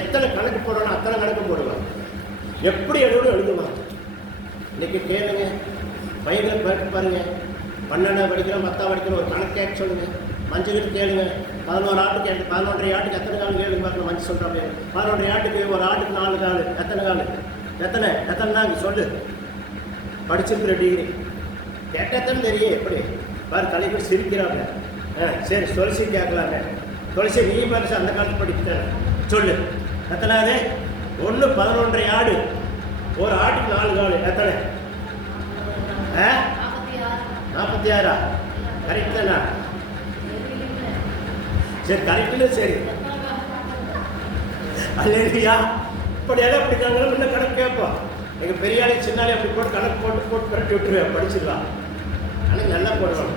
எத்தனை கணக்கு போடணும் அத்தனை கணக்கு போடுவாங்க. எப்படி எழுதுவாங்க. இன்னைக்கு கேளுங்க, பையனை பாருங்க, 12 படிக்கிறோம் 10 படிக்கிறோம், ஒரு கணக்கு கேட்க சொல்லுங்க. மஞ்சள் கேளுங்க, 11 ஆட்டுக்கு 11.5 ஆட்டுக்கு எத்தனை காலம் கேளுங்க பார்க்கணும். மஞ்சள் சொல்கிறாங்க 11.5 ஆட்டுக்கு, ஒரு ஆட்டுக்கு 4 கால். எத்தனை கால்? எத்தனை நாங்க சொல்லு. படிச்சிருக்கிற டிகிரி கேட்டத்தான் தெரியும். எப்படி பாரு, தலைவர் சிரிக்கிறாங்க. சரி துளசி கேட்கலாங்க. துளசி நீ மனுஷன் அந்த காலத்து படிச்சுட்டேன் சொல்லு. எத்தனாவது? 1 11.5 ஆடு, ஒரு ஆட்டுக்கு 4 கால். எத்தனை? 46. கரெக்ட் தானா? சரி கரெக்டுன்னு சரி அல்லேலூயா. இப்படியெல்லாம் இப்படிக்காங்களோ இன்னும் கணக்கு கேட்போம். எங்கள் பெரியாளி சின்னாலே அப்படி போட்டு கணக்கு போட்டு கரெக்ட் விட்டுருவேன், படிச்சிடலாம். ஆனால் நல்லா போடுவாங்க.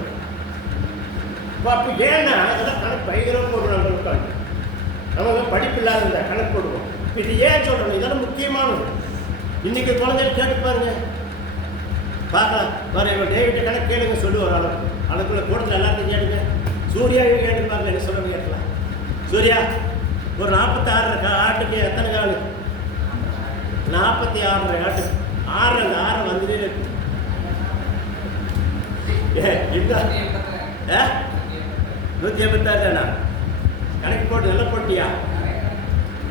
இப்போ அப்படி ஏன்னா அதெல்லாம் கணக்கு பயங்கரமாக போடுவாங்க. இருக்காங்க நம்ம படிப்பு இல்லாத இருந்தா கணக்கு போடுவோம். இது ஏன் சொல்கிறோம்? இதெல்லாம் முக்கியமானது. இன்னைக்கு குழந்தைகள் கேட்டு பாருங்க, பார்க்கலாம் வர டேவிட்ட கணக்கு கேளுங்க சொல்லுவார். அளவு அதுக்குள்ள கூடத்தில் எல்லாத்தையும் கேளுங்க. சூர்யாவையும் கேட்டு பாருங்க, என்ன சொல்லுங்க கேட்கலாம். சூர்யா ஒரு 46 ஆட்டுக்கு எத்தனை காலு? 46 ஆட்டு. 6 அந்த 6 வந்துட்டே இருக்கு. இல்லை 186 தானா? கணக்கு போட்டு நல்லா போட்டியா?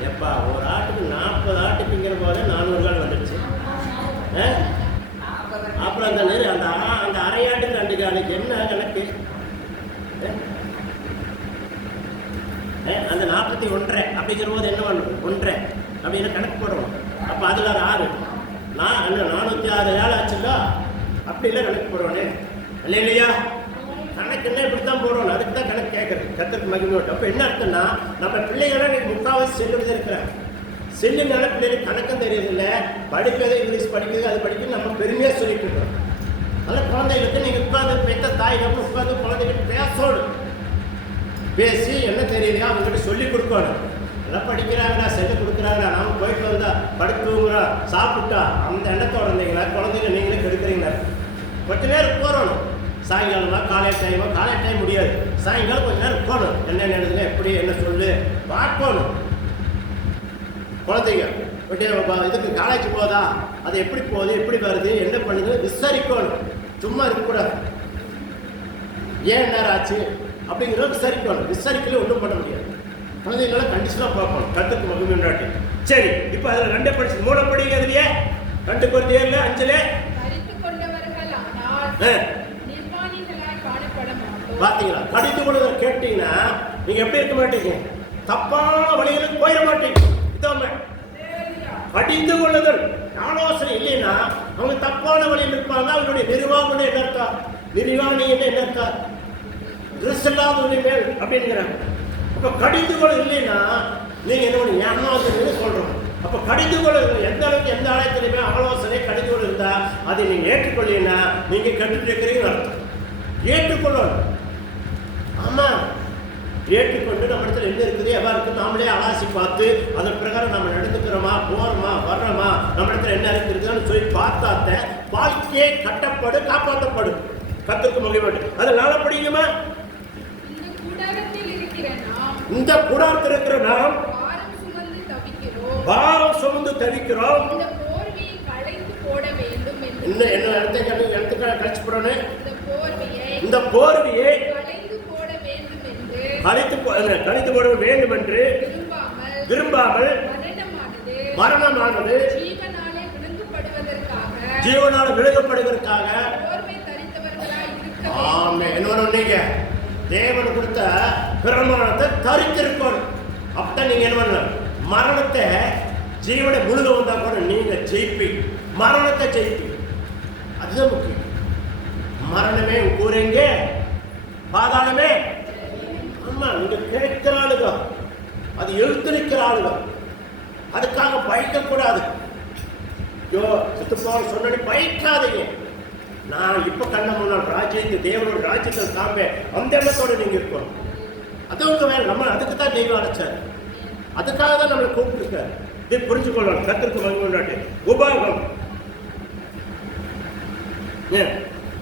எப்பா ஒரு ஆட்டுக்கு 40 ஆட்டுக்குங்கிற போது 400 கால் வந்துடுச்சு. அப்புறம் அந்த அந்த அரையாட்டுக்கு 2 காலுக்கு என்ன கணக்கு? அந்த 41 அப்படிங்கிற போது என்ன பண்ணணும்? 1 அப்படின்னு கணக்கு போடுறோம். அப்போ அதில் 6 406 வேலை ஆச்சுங்களா? அப்படிலாம் கணக்கு போடுவோனே இல்லை இல்லையா? கணக்குன்னா இப்படி தான் போடுறோம். அதுக்கு தான் கணக்கு கேட்குறது. கற்றுக்கு மகிழ்வோம். அப்போ என்ன அர்த்தம்னா நம்ம பிள்ளைகளை நீங்கள் முக்கால்வாசி செல்லுறது இருக்கிறாங்க. செல்லுனால பிள்ளைகளுக்கு கணக்கம் தெரியறதில்லை. படிக்கிறது இங்கிலீஷ் படிக்கிறது அது படிக்கிறது நம்ம பெருமையாக சொல்லிட்டு இருக்கிறோம். அதனால் குழந்தைகளுக்கு நீங்கள் உட்காந்து பெற்ற தாய்கள் உட்காந்து குழந்தைகளுக்கு பேசணும். பேசி என்ன தெரியுதா அவங்ககிட்ட சொல்லி கொடுக்கணும். எல்லாம் படிக்கிறாங்கடா, செல்லு கொடுக்குறாங்கடா, நாம் போயிட்டு வந்தா படுத்துங்கிறோம், சாப்பிட்டா அந்த எண்ணத்தோட இருந்தீங்களா குழந்தைங்க நீங்களே கெடுக்குறீங்களா? கொஞ்ச நேரம் போகிறோம். சாயங்காலமா காலையில் டைம் முடியாது. சாயங்காலம் கொஞ்ச நேரம் போகணும். என்ன எழுதுங்க, எப்படி என்ன சொல்லு பார்க்கணும். குழந்தைங்க இதுக்கு காலேஜ் போதா, அது எப்படி போகுது, எப்படி வருது, என்ன பண்ணுது விசாரிக்கணும். சும்மா இருக்கக்கூடாது. ஏன் நேரம் ஆச்சு அப்படிங்கிறத விசாரிக்கணும். விசாரிக்கல ஒன்றும் பண்ண முடியாது. குழந்தைங்களெல்லாம் கண்டிஷனாக பார்க்கணும். கற்றுக்கு மகிழ்ச்சி. சரி, இப்போ அதில் 2 படிச்சு 3 படிங்க. அதுலையே 2 Corinthians 5 பார்த்தீங்களா? கடித்து கொள்ளுதல் கேட்டீங்கன்னா நீங்க எப்படி இருக்க மாட்டீங்க? தப்பான வழிகளுக்கு போயிட மாட்டீங்க. இதாம கடித்து கொள்ளுதல் ஆலோசனை இல்லைன்னா அவங்க தப்பான வழியில் இருப்பாங்க. அவங்களுடைய நிர்வாகம் என்ன இருக்கா? நிர்வாணி என்ன இருக்கா? மேல் அப்படிங்கிறாங்க. அப்ப கடித்து கொள்ளுதல் இல்லைன்னா நீங்க என்ன ஏமாத்துன்னு சொல்றோம். அப்ப கடித்து கொள்ளுதல் எந்த அளவுக்கு எந்த ஆலயத்திலுமே ஆலோசனை கடித்து கொள்ள இருந்தா அதை நீங்க ஏற்றுக்கொள்ளீங்கன்னா நீங்க கற்றுட்டு இருக்கிறீங்கன்னு அர்த்தம். ஏற்றுக்கொள்ளணும். ஆமா, ஏற்றுக்கொண்டு நம்ம இடத்துல என்ன இருக்குது எவ்வளோ இருக்குது நாமளே அலாசி பார்த்து அதன் பிரகாரம் நம்ம நடந்துக்கிறோமா, போறோமா, வர்றோமா, நம்ம இடத்துல என்ன இருக்குதுன்னு சொல்லி பார்த்தாத்த வாழ்க்கையை கட்டப்படும், காப்பாற்றப்படும். கத்துக்கு மகிழ்ச்சி. அதனால படிக்குமா? இந்த கூடாரத்தில் இருக்கிற நாம் பாரம் சுமந்து தவிக்கிறோம். என்ன இடத்துக்கு கழிச்சு போடணும்? இந்த போர்வையை கழித்து போட வேண்டும் என்று விரும்பாமல் மரணமானது ஜீவனால் விழுங்கப்படுவதற்காக நீங்க தேவன் கொடுத்த பிரமாணத்தை தரித்திருக்கணும். அப்பதான் நீங்க என்ன பண்ண மரணத்தை ஜீவனை முழுக வந்தா கூட நீங்க ஜெயிப்பி மரணத்தை ஜெயிப்பி. அதுதான் முக்கியம். மரணமே கூறீங்க, பாதாளமே ஆமா நீங்க கேட்கிற ஆளுங்க, அது எழுத்திருக்கிற ஆளுங்க. அதுக்காக பயக்கக்கூடாது. சித்தப்பால் சொன்ன பயக்காதீங்க. நான் இப்ப கண்ண முன்னாள் ராஜ்யத்தை தேவனோட ராஜ்யத்தை காம்பே அந்த எண்ணத்தோட நீங்க இருக்கணும். அது உங்க வேலை. நம்ம அதுக்கு தான் தெய்வம் அழைச்சாரு. அதுக்காக தான் நம்மளை கூப்பிட்டுருக்காரு. இதை புரிஞ்சுக்கொள்ளணும். கத்திற்கு மகிழ்ச்சி உபாகம்.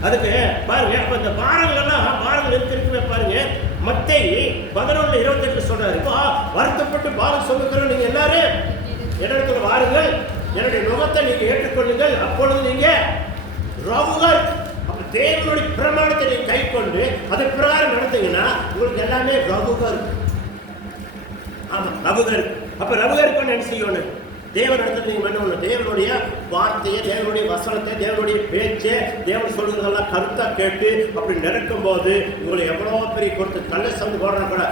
அதுக்கு பாருங்க. அப்ப இந்த பாரங்கள் இருக்குமே பாருங்க. மத்தேயு 11:28 சொல்றாரு. வருத்தப்பட்டு பாரம் சுமக்கிறோம் நீங்க எல்லாரும் என்னிடத்துல வாருங்கள், என்னுடைய நுகத்தை நீங்க ஏற்றுக்கொள்ளுங்கள், அப்பொழுது நீங்க ரவுகள். அப்ப தேவனுடைய பிரமாணத்தை நீங்க கை கொண்டு அதை பிரகாரம் நடந்தீங்கன்னா உங்களுக்கு எல்லாமே ரவுகர். ஆமா ரவுகர். அப்ப ரவுகருக்கு என்ன செய்யணும்? தேவன் இடத்துல நீங்க பண்ணணும். தேவனுடைய வார்த்தையை, தேவனுடைய வசனத்தை, தேவனுடைய பேச்சை, தேவன் சொல்றதெல்லாம் கருத்தா கேட்டு அப்படி நிரக்கும் போது உங்களை எவ்வளோ பெரிய கொடுத்து நல்ல சவுண்டு போடுறா கூட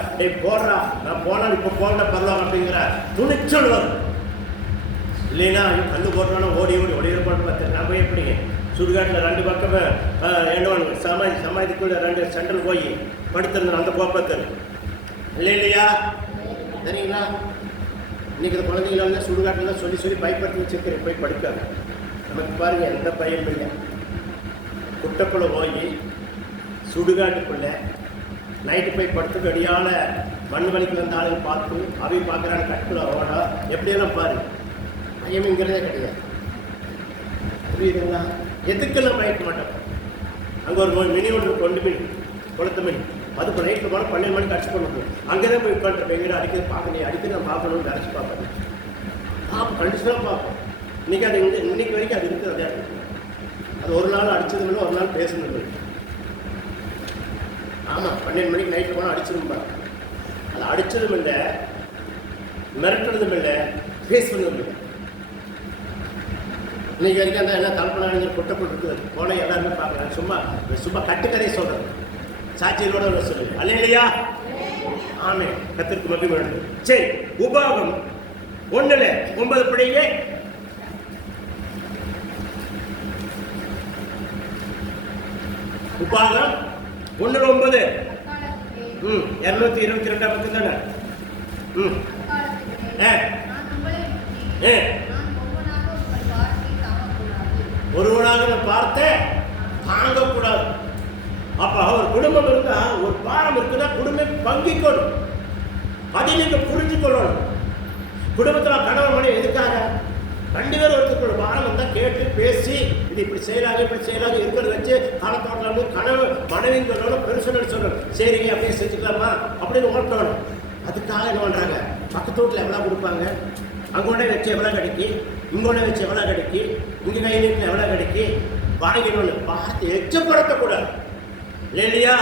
போடுறா நான் போனால் இப்போ போன பரலாம் அப்படிங்கிற துணிச்சல் வரும். இல்லைன்னா கண்டு போடுறோன்னா ஓடி ஓடி ஒளிர போட்டு பார்த்து நம்ம எப்படிங்க சுடுகாட்டில் ரெண்டு பக்கமே என்ன சமாதிக்குள்ள ரெண்டு சென்டர் போய் படுத்திருந்தேன் அந்த கோப்பத்தில் இல்லையா சரிங்களா? இன்னைக்கு இந்த குழந்தைங்கள சுடுகாட்டில் சொல்லி பயப்படுத்தி வச்சிருக்கிறேன், போய் படுக்காது. நமக்கு பாருங்க எந்த பயம் இல்லை. குட்டைக்குள்ள போய் சுடுகாட்டுக்குள்ள நைட்டு போய் படுத்துக்கு அடியால மண் வலிக்கு வந்த ஆளுங்க பார்த்து அவை பார்க்குறாங்க கட்டுக்குள்ள ஓட எப்படியெல்லாம் பாரு, பயம்ங்கிறதே கிடையாது. புரியுதுங்களா? எதுக்கெல்லாம் பயக்க மாட்டோம். அங்கே ஒரு மினி ஒன்று 2 மீன் கொளுத்த மீன் அதுக்கு நைட்டில் போனால் 12 மணிக்கு அடிச்சு கொண்டு அங்கே தான் போய் உட்காந்துருப்பேன். எங்கிட்ட அடிக்கிறது பார்க்கணும், அடிக்கிறது நான் பார்க்கணும்னு நினச்சி பார்ப்பேன். கண்டிப்பாக பார்ப்போம். இன்றைக்கி அது இன்னைக்கு வரைக்கும் அது இருக்குது. அதே அது ஒரு நாள் அடிச்சதுமில்லை, ஒரு நாள் பேசுனது. ஆமாம் 12 மணிக்கு நைட்டில் போனால் அடிச்சிருப்பா. அது அடித்ததும் இல்லை, மிரட்டுறதும் இல்லை, பேசுனதும் இல்லை. இன்னைக்கு வரைக்கும் அந்த என்ன தலைப்பனாங்க குட்டப்பட்டு இருக்குது. போன எல்லாருமே பார்க்குறாங்க. சும்மா கட்டுக்கதையை சொல்கிறது, சாட்சியோட சொல்லுங்க. அல்ல இல்லையா? ஆமே, கத்திற்கு மட்டும் வேண்டும். சரி, உபாகம் 1:9 படிங்க. உபாகம் 1:9. 222 பக்கம் தானே? ஒருவனாக பார்த்து தாங்கக்கூடாது. அப்ப ஒரு குடும்பம் இருந்தா, ஒரு பாரம் இருக்குன்னா குடும்பம் பங்கிக்கணும். அதை நீங்க புரிஞ்சு கொள்ளணும். குடும்பத்தில் கணவன் மனைவி எதுக்காக 2 பேரும் ஒருத்தர் பாரம் வந்தால் கேட்டு பேசி இது இப்படி செய்யலாங்க இருக்கிறத வச்சு காலத்தோட்டலாம்னு கணவன் மனைவின்னு சொல்லணும், பெருசுன்னு சொல்லணும். சரிங்க அப்படியே செஞ்சுக்கலாமா அப்படின்னு ஓட்டணும். அதுக்காக என்ன பண்ணுறாங்க, பக்கத்து வீட்டில் எவ்வளோ கொடுப்பாங்க, அங்கோட வச்சு எவ்வளோ கிடைக்கி, இங்கோட வச்சு எவ்வளோ கிடைக்கி, இங்கே கை நீட்டில் எவ்வளோ கிடைக்கி வாங்கிடணும்னு பார்த்து எச்சப்படுத்தக்கூடாது. இல்லையா?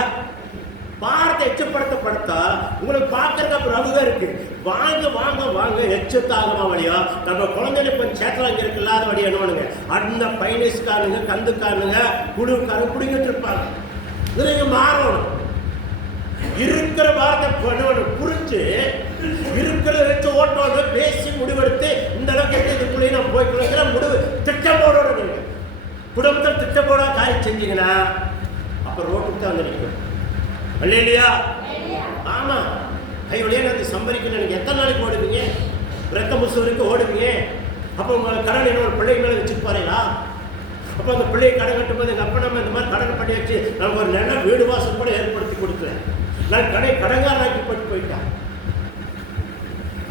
பார்த்து எச்சப்படுத்தப்படுத்தா உங்களுக்கு பார்க்கறதுக்கு அப்புறம் அதுதான் இருக்கு. வாங்க எச்சத்தாகமா வழியா நம்ம குழந்தைங்க கொஞ்சம் சேத்தலாம் இங்கே இல்லாத வழியா என்னவானுங்க அந்த பைனஸ்காரனுங்க கந்துக்காரனுங்க குழுக்காரங்க பிடிங்கிட்டு இருப்பாங்க. இது மாறணும். இருக்கிற வார்த்தை பண்ணணும், புரிஞ்சு இருக்கிறத வச்சு ஓட்டணும், பேசி முடிவெடுத்து இந்த அளவுக்கு இதுக்குள்ளேயே நான் போய்க்கணுங்கிற முடிவு திட்டம் போடணும். குடும்பத்தில் திட்டம் போட காரியம் செஞ்சீங்கன்னா அப்போ ரோட்டுக்கு தான் வந்து நிற்கும். இல்லையா? ஆமா, கையோடையே நான் சம்பாதிக்கணும். எனக்கு எத்தனை நாளைக்கு ஓடுவீங்க? ரத்த முசு வரைக்கும் ஓடுவீங்க. அப்போ உங்களை கடன் என்ன ஒரு பிள்ளை மேலே வச்சுட்டு போறீங்களா? அப்போ அந்த பிள்ளையை கடன் கட்டும்போது எங்கள் அப்பா நம்ம இந்த மாதிரி கடன் பண்ணி வச்சு நமக்கு ஒரு நல்ல வீடு வாசல் கூட ஏற்படுத்தி கொடுக்குறேன். நான் கடங்காராக்கி போயிட்டேன்.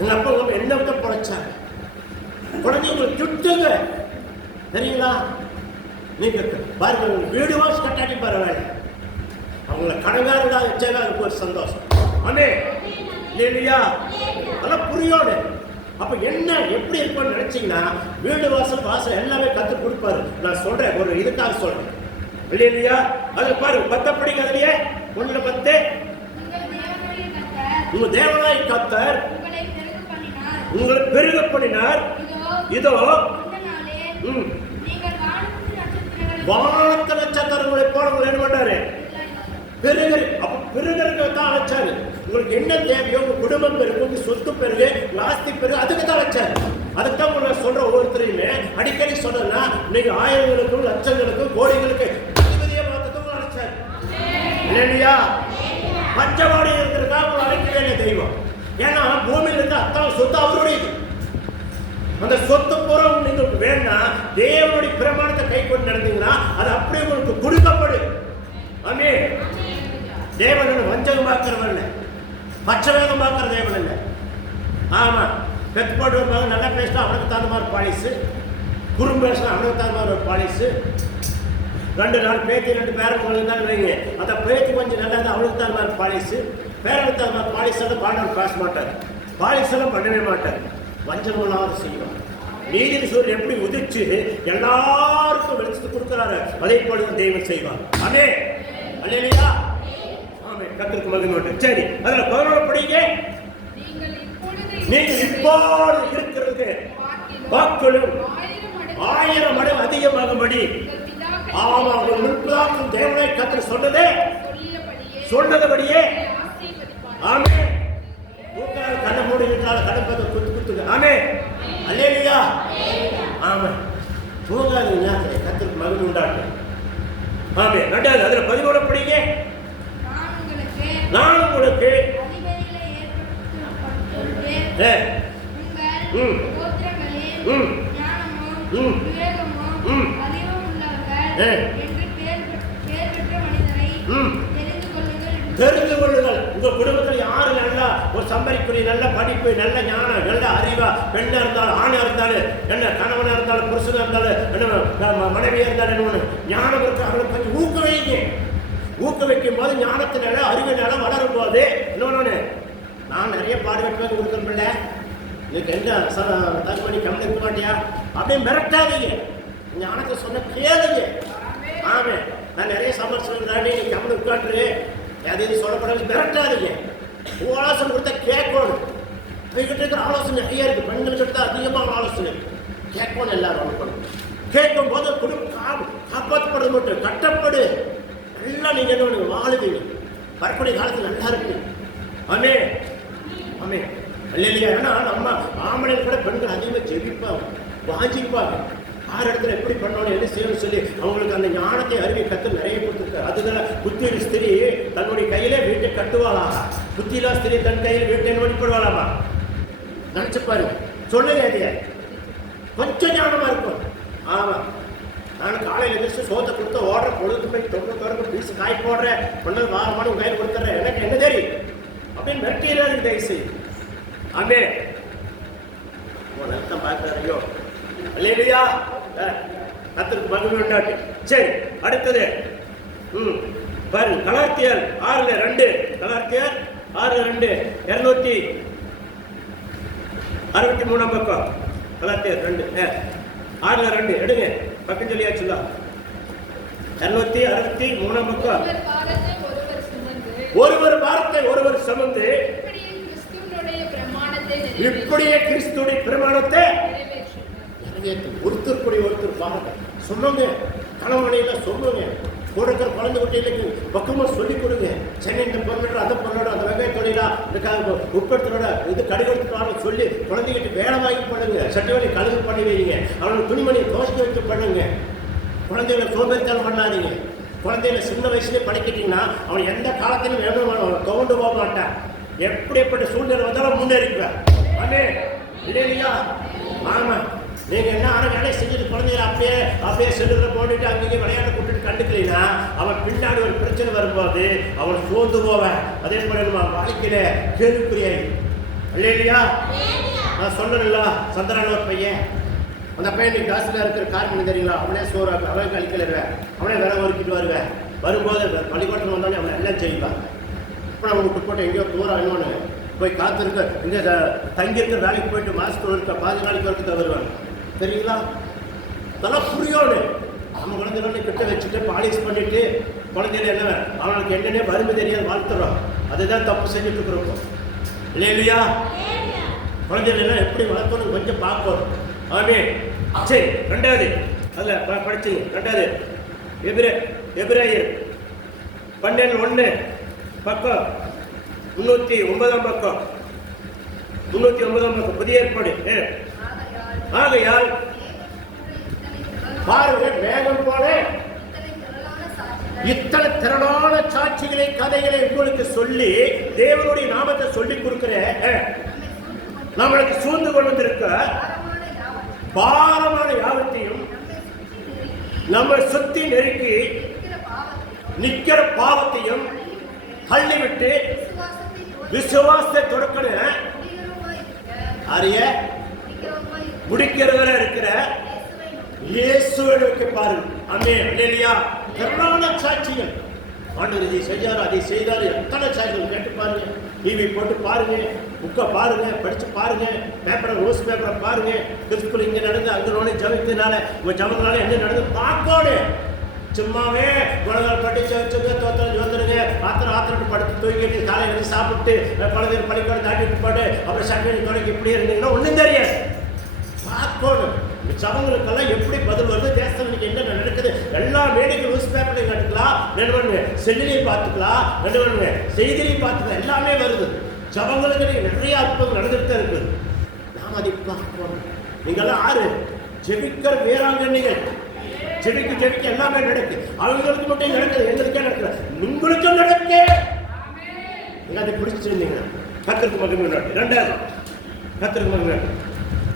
எங்கள் அப்பா உங்க என்ன விட்ட பொழைச்சாங்க. குழந்தைங்களை சுட்டுங்க சரிங்களா? நீங்க பாருங்க, வீடு வாசல் கட்டாட்டி பரவாயில்ல, அவங்கள கடங்காரடா வச்சாலும் அதுக்கு ஒரு சந்தோஷம். ஆமே இல்லையா? அதெல்லாம் புரியோடு. அப்ப என்ன எப்படி இருக்கும்னு நினைச்சீங்கன்னா வீடு வாசல் எல்லாமே கத்து கொடுப்பாரு. நான் சொல்றேன், ஒரு இதுக்காக சொல்றேன். இல்லையா? அது பாருங்க 10 படிங்க. அதுலயே 1:10 உங்க தேவனாய் கர்த்தர் உங்களை பெருக பண்ணினார். இதோ வானத்து நட்சத்திரங்களை போல உங்களை என்ன பண்ணாரு? பெருகரு. அப்ப பெருகருக்கு தான் அழைச்சாரு. உங்களுக்கு என்ன தேவையோ, உங்க குடும்பம் பெருகு, உங்க சொத்து பெருகு, ஆஸ்தி பெருகு, அதுக்கு தான் அழைச்சாரு. அதுக்கு தான் உங்களை சொல்ற ஒவ்வொருத்தரையுமே அடிக்கடி சொன்னா நீங்க ஆயிரங்களுக்கும் லட்சங்களுக்கும் கோடிகளுக்கு அதிபதியை பார்த்துட்டு உங்களை அழைச்சாரு. இல்லையா? பஞ்சவாடி இருக்கிறதுக்காக உங்களை அழைக்கவே இல்லை தெய்வம். ஏன்னா பூமியில் இருக்க அத்தனை சொத்து அவருடையது. அந்த சொத்து பூரா உங்களுக்கு வேணா தேவனுடைய பிரமாணத்தை கை கொண்டு நடந்தீங்கன்னா அது அப்படியே உங்களுக்கு கொடுக்கப்படும். ஆமே. தேவன் வஞ்சகம் பார்க்கிறவன் இல்லை, பட்சவேதம் பார்க்கிற தேவன் இல்லை. ஆமா, பெத்து போட்டு வருவாங்க, நல்லா பேசினா அவனுக்கு தகுந்த மாதிரி பாலிசு, குறும்பு பேசினா அவனுக்கு தகுந்த மாதிரி ஒரு பாலிசு. 2 நாள் பேத்தி 2 பேரங்களுக்கு தான் வைங்க, அந்த பேத்தி கொஞ்சம் நல்லா இருந்தால் அவனுக்கு தகுந்த மாதிரி பாலிசு, பேரனுக்கு தகுந்த மாதிரி பாலிஸ் எல்லாம் பாடம் பேச மாட்டார், பாலிஸ் எல்லாம் பண்ணவே மாட்டார். வஞ்சகமானது செய்வார். நீதியின் சூரியன் எப்படி உதிச்சு எல்லாருக்கும் வெளிச்சத்து கொடுக்கிறாரு, அதே போல தெய்வம் செய்வார். ஆமே அல்லேலூயா. ஆமே, கர்த்தருக்கு மகிமை. சரி, அதுல 11 படிங்க. நீங்கள் இப்போது இருக்கிறது வாக்குகளும் 1000 மடங்கு அதிகமாகும்படி. ஆமா, உங்கள் முற்பிதாக்கள் தேவனாய் கர்த்தர் சொன்னதபடியே. ஆமே. கண்ணை மூடி இருக்கிறாள், கடற்பதை குத்துங்க. ஆமே அல்லேலூயா. ஆமா, தூங்காதீங்க, கர்த்தருக்கு மகிமை உண்டாட்டு. தெரிந்து கொள்ளுங்கள். உங்க குடும்பத்தில் யாரு நல்லா ஒரு சம்பரிக்குரிய நல்ல படிப்பு, நல்ல ஞானம், நல்ல அறிவா, பெண்ணா இருந்தாலும் ஆணா இருந்தாலும் என்ன, கணவனா இருந்தாலும் புருஷனா இருந்தாலும் என்ன, மனைவியா இருந்தாலும் என்ன, ஞானம் இருக்கு அவங்களுக்கு கொஞ்சம் ஊக்குவிங்க. ஊக்குவிக்கும் போது ஞானத்தினால அறிவினால வளரும் போது இன்னொன்னு, நான் நிறைய பாடுபட்டு கொடுக்கல, இதுக்கு என்ன தகுமணி கம்மி இருக்க மாட்டியா அப்படின்னு மிரட்டாதீங்க. ஞானத்தை சொன்ன கேளுங்க. ஆமே, நான் நிறைய சமர்சனம் நீ கம்மி உட்காந்துரு, எதையும் சொல்லப்படாது, மிரட்டாதீங்க. ஆலோசனை கொடுத்தா கேட்கணும். அவங்ககிட்ட இருக்கிற ஆலோசனை நிறைய இருக்கு. பெண்கள் தான் அதிகமாக ஆலோசனை கேட்கணும். எல்லாரும் அனுப்பணும். கேட்கும் போது குடும்பம் காப்பாற்றப்படுறது மட்டும் கட்டப்படு எல்லாம் நீங்க என்ன வாழுவீங்க. வரக்கூடிய காலத்தில் நல்லா இருக்கு. ஆமே ஆமே இல்லையா? ஏன்னா நம்ம ஆம்பளை கூட பெண்கள் அதிகமாக ஜெபிப்பாங்க, வாஞ்சிப்பாங்க. ஆறு இடத்துல எப்படி பண்ணணும், என்ன செய்யணும்னு சொல்லி அவங்களுக்கு அந்த ஞானத்தை அறிவை கற்று நிறைய கொடுத்துருக்காரு. அதுதான் புத்தியில் ஸ்திரீ தன்னுடைய கையிலே வீட்டை கட்டுவாளா, புத்தியிலா ஸ்திரீ தன் கையில் வீட்டை வழிபடுவாளாமா. நினைச்சு பாருங்க. சொல்லுங்க, அது கொஞ்சம் ஞானமா இருக்கும். ஆமா, நான் காலையில் எதிர்த்து சோத்தை கொடுத்து ஓடுற பொழுது போய் தொண்டு பீஸ் காய் போடுறேன், கொண்டு வாரமான கையில் கொடுத்துட்றேன், எனக்கு என்ன தெரியும் அப்படின்னு மெட்டீரியல் தயவு செய்யும். ஆமே, அர்த்தம் பார்க்கறையோ இல்லையா? கத்திற்கு மகிமை உண்டாட்டு. சரி, அடுத்தது பாரு, கலாத்தியர் 6:2, கலாத்தியர் 6:2, 263 பக்கம். கலாத்தியர் 6:2 எடுங்க, பக்கம் சொல்லியாச்சுல. 263 பக்கம். ஒருவர் வாரத்தை ஒருவர் சுமந்து இப்படியே கிறிஸ்துடைய பிரமாணத்தை ஒருத்தருக்குடைய ஒருத்தர் பாருங்க. சொல்லுங்க, கணவனையில சொல்லுங்க, கொடுக்கிற குழந்தை குட்டிகளுக்கு பக்கமா சொல்லிக் கொடுங்க. சென்னை இந்த பொருளோட அந்த பொருளோட அந்த வெங்காய தொழிலா இதுக்காக உட்படுத்தலோட இது கடிகொடுத்துட்டாலும் சொல்லி குழந்தைகிட்ட வேலை வாங்கி பண்ணுங்க. சட்டி வேலை கழுகு பண்ணி வைங்க. அவனுக்கு துணிமணி தோசை வச்சு பண்ணுங்க. குழந்தைகளை சோம்பேறித்தனம் பண்ணாதீங்க. குழந்தைகளை சின்ன வயசுலேயே படிக்கிட்டீங்கன்னா அவன் எந்த காலத்திலும் வேணும் துவண்டு போக மாட்டான். எப்படிப்பட்ட சூழ்நிலை வந்தாலும் முன்னேறிக்குவார். ஆமே இல்லையா? ஆமா, நீங்க என்ன ஆனால் வேலை செஞ்சுட்டு குழந்தைகளை அப்படியே செல்லுல போட்டுட்டு அங்கேயே விளையாட கூட்டிட்டு கண்டுக்கலைன்னா அவன் பின்னாடி ஒரு பிரச்சனை வரும்போது அவன் சோர்ந்து போவேன். அதே போல நம்ம வாழ்க்கையில கேள்விக்குறியாய் இல்லையா? நான் சொன்னேன்ல, சந்திரன் ஒரு பையன், அந்த பையன் நீ காசுல இருக்கிற காரணம் தெரியுங்களா? அவனே சோறு அவன் கழிக்கலருவேன், அவனே வேலை ஒதுக்கிட்டு வருவேன். வரும்போது பள்ளிக்கூடத்தில் வந்தோடனே அவனை எல்லாம் செய்வான். இப்போ நம்ம விட்டு போட்டு எங்கேயோ தூரம் இன்னொன்று போய் காத்திருக்க, இங்கே தங்கியிருக்க வேலைக்கு போயிட்டு மாதத்துக்கு இருக்க 15 நாளைக்கு வரைக்கும் வருவாங்க. தெரியுங்களா? அதெல்லாம் புரியோடு நம்ம குழந்தைகளை கிட்ட வச்சுட்டு பாலிஷ் பண்ணிட்டு குழந்தைகள் என்ன அவனுக்கு என்னென்ன வறுமை தெரியாது வாழ்த்துறோம். அதுதான் தப்பு செஞ்சுட்டு இருக்கிறோம் இல்லையா? குழந்தைகள் எல்லாம் எப்படி வளர்க்கணும் கொஞ்சம் பார்க்கணும். ஆமே, சரி. 2வது அதில் படிச்சுங்க. 2வது எபிரேயர் 12:1 பக்கம் 309 பக்கம். 309 பக்கம் புதிய ஏற்பாடு. ஆகையால் பாருங்க, வேகம் போல இத்தனை திரளான சாட்சிகளை கதைகளை உங்களுக்கு சொல்லி தேவனுடைய நாமத்தை சொல்லி கொடுக்கிற நம்மளுக்கு சூழ்ந்து கொண்டு வந்திருக்க பாரமான யாவத்தையும் நம்ம சுத்தி நெருக்கி நிக்கிற பாவத்தையும் தள்ளிவிட்டு விசுவாசத்தை தொடக்கணும் அறிய முடிக்கிறவரை இருக்கிற இயேசுவை பாருங்க. அமே இல்லையா? திரளான சாட்சிகள். ஆண்டவர் இதை செய்யாரு, அதை செய்தாரு, எத்தனை சாட்சிகள் கேட்டு பாருங்க. டிவி போட்டு பாருங்க, புக்கை பாருங்க, படிச்சு பாருங்க, பேப்பரை ரோஸ் பேப்பரை பாருங்க. கிறிஸ்துக்குள் இங்கே நடந்து அங்கே நோடி ஜபத்தினால உங்க ஜபங்களால என்ன நடந்து பார்க்கணும். சும்மாவே குழந்தைகள் படிச்சு வச்சுங்க, தோத்தம் ஜோத்துருங்க, ஆத்திரம் படுத்து தூங்கிட்டு காலையில் வந்து சாப்பிட்டு குழந்தைகள் பள்ளிக்கூடம் தாட்டிட்டு போட்டு அப்புறம் சண்டை தொடங்கி இப்படியே இருந்தீங்கன்னா ஒன்றும் தெரியாது. பார்க்கணும். சபங்களுக்கெல்லாம் எப்படி பதில் வருது, தேசத்துக்கு என்ன நடக்குது, எல்லா மேடைக்கும் நியூஸ் பேப்பர்லையும் கட்டுக்கலாம், ரெண்டு செல்லிலையும் பார்த்துக்கலாம், ரெண்டு செய்திலையும் பார்த்துக்கலாம், எல்லாமே வருது. சபங்களுக்கு நிறைய அற்புதம் நடந்துட்டு தான் இருக்குது. நாம் அதை பார்க்கணும். நீங்கள்லாம் ஆறு ஜெபிக்கிற வேறாங்கன்னிகள். ஜெபிக்க எல்லாமே நடக்கு. அவங்களுக்கு மட்டும் நடக்குது, எங்களுக்கே நடக்குது, உங்களுக்கும் நடக்கு. நீங்க அதை பிடிச்சிருந்தீங்க. கத்திற்கு மகிமை. 2வது கத்திற்கு மகிமை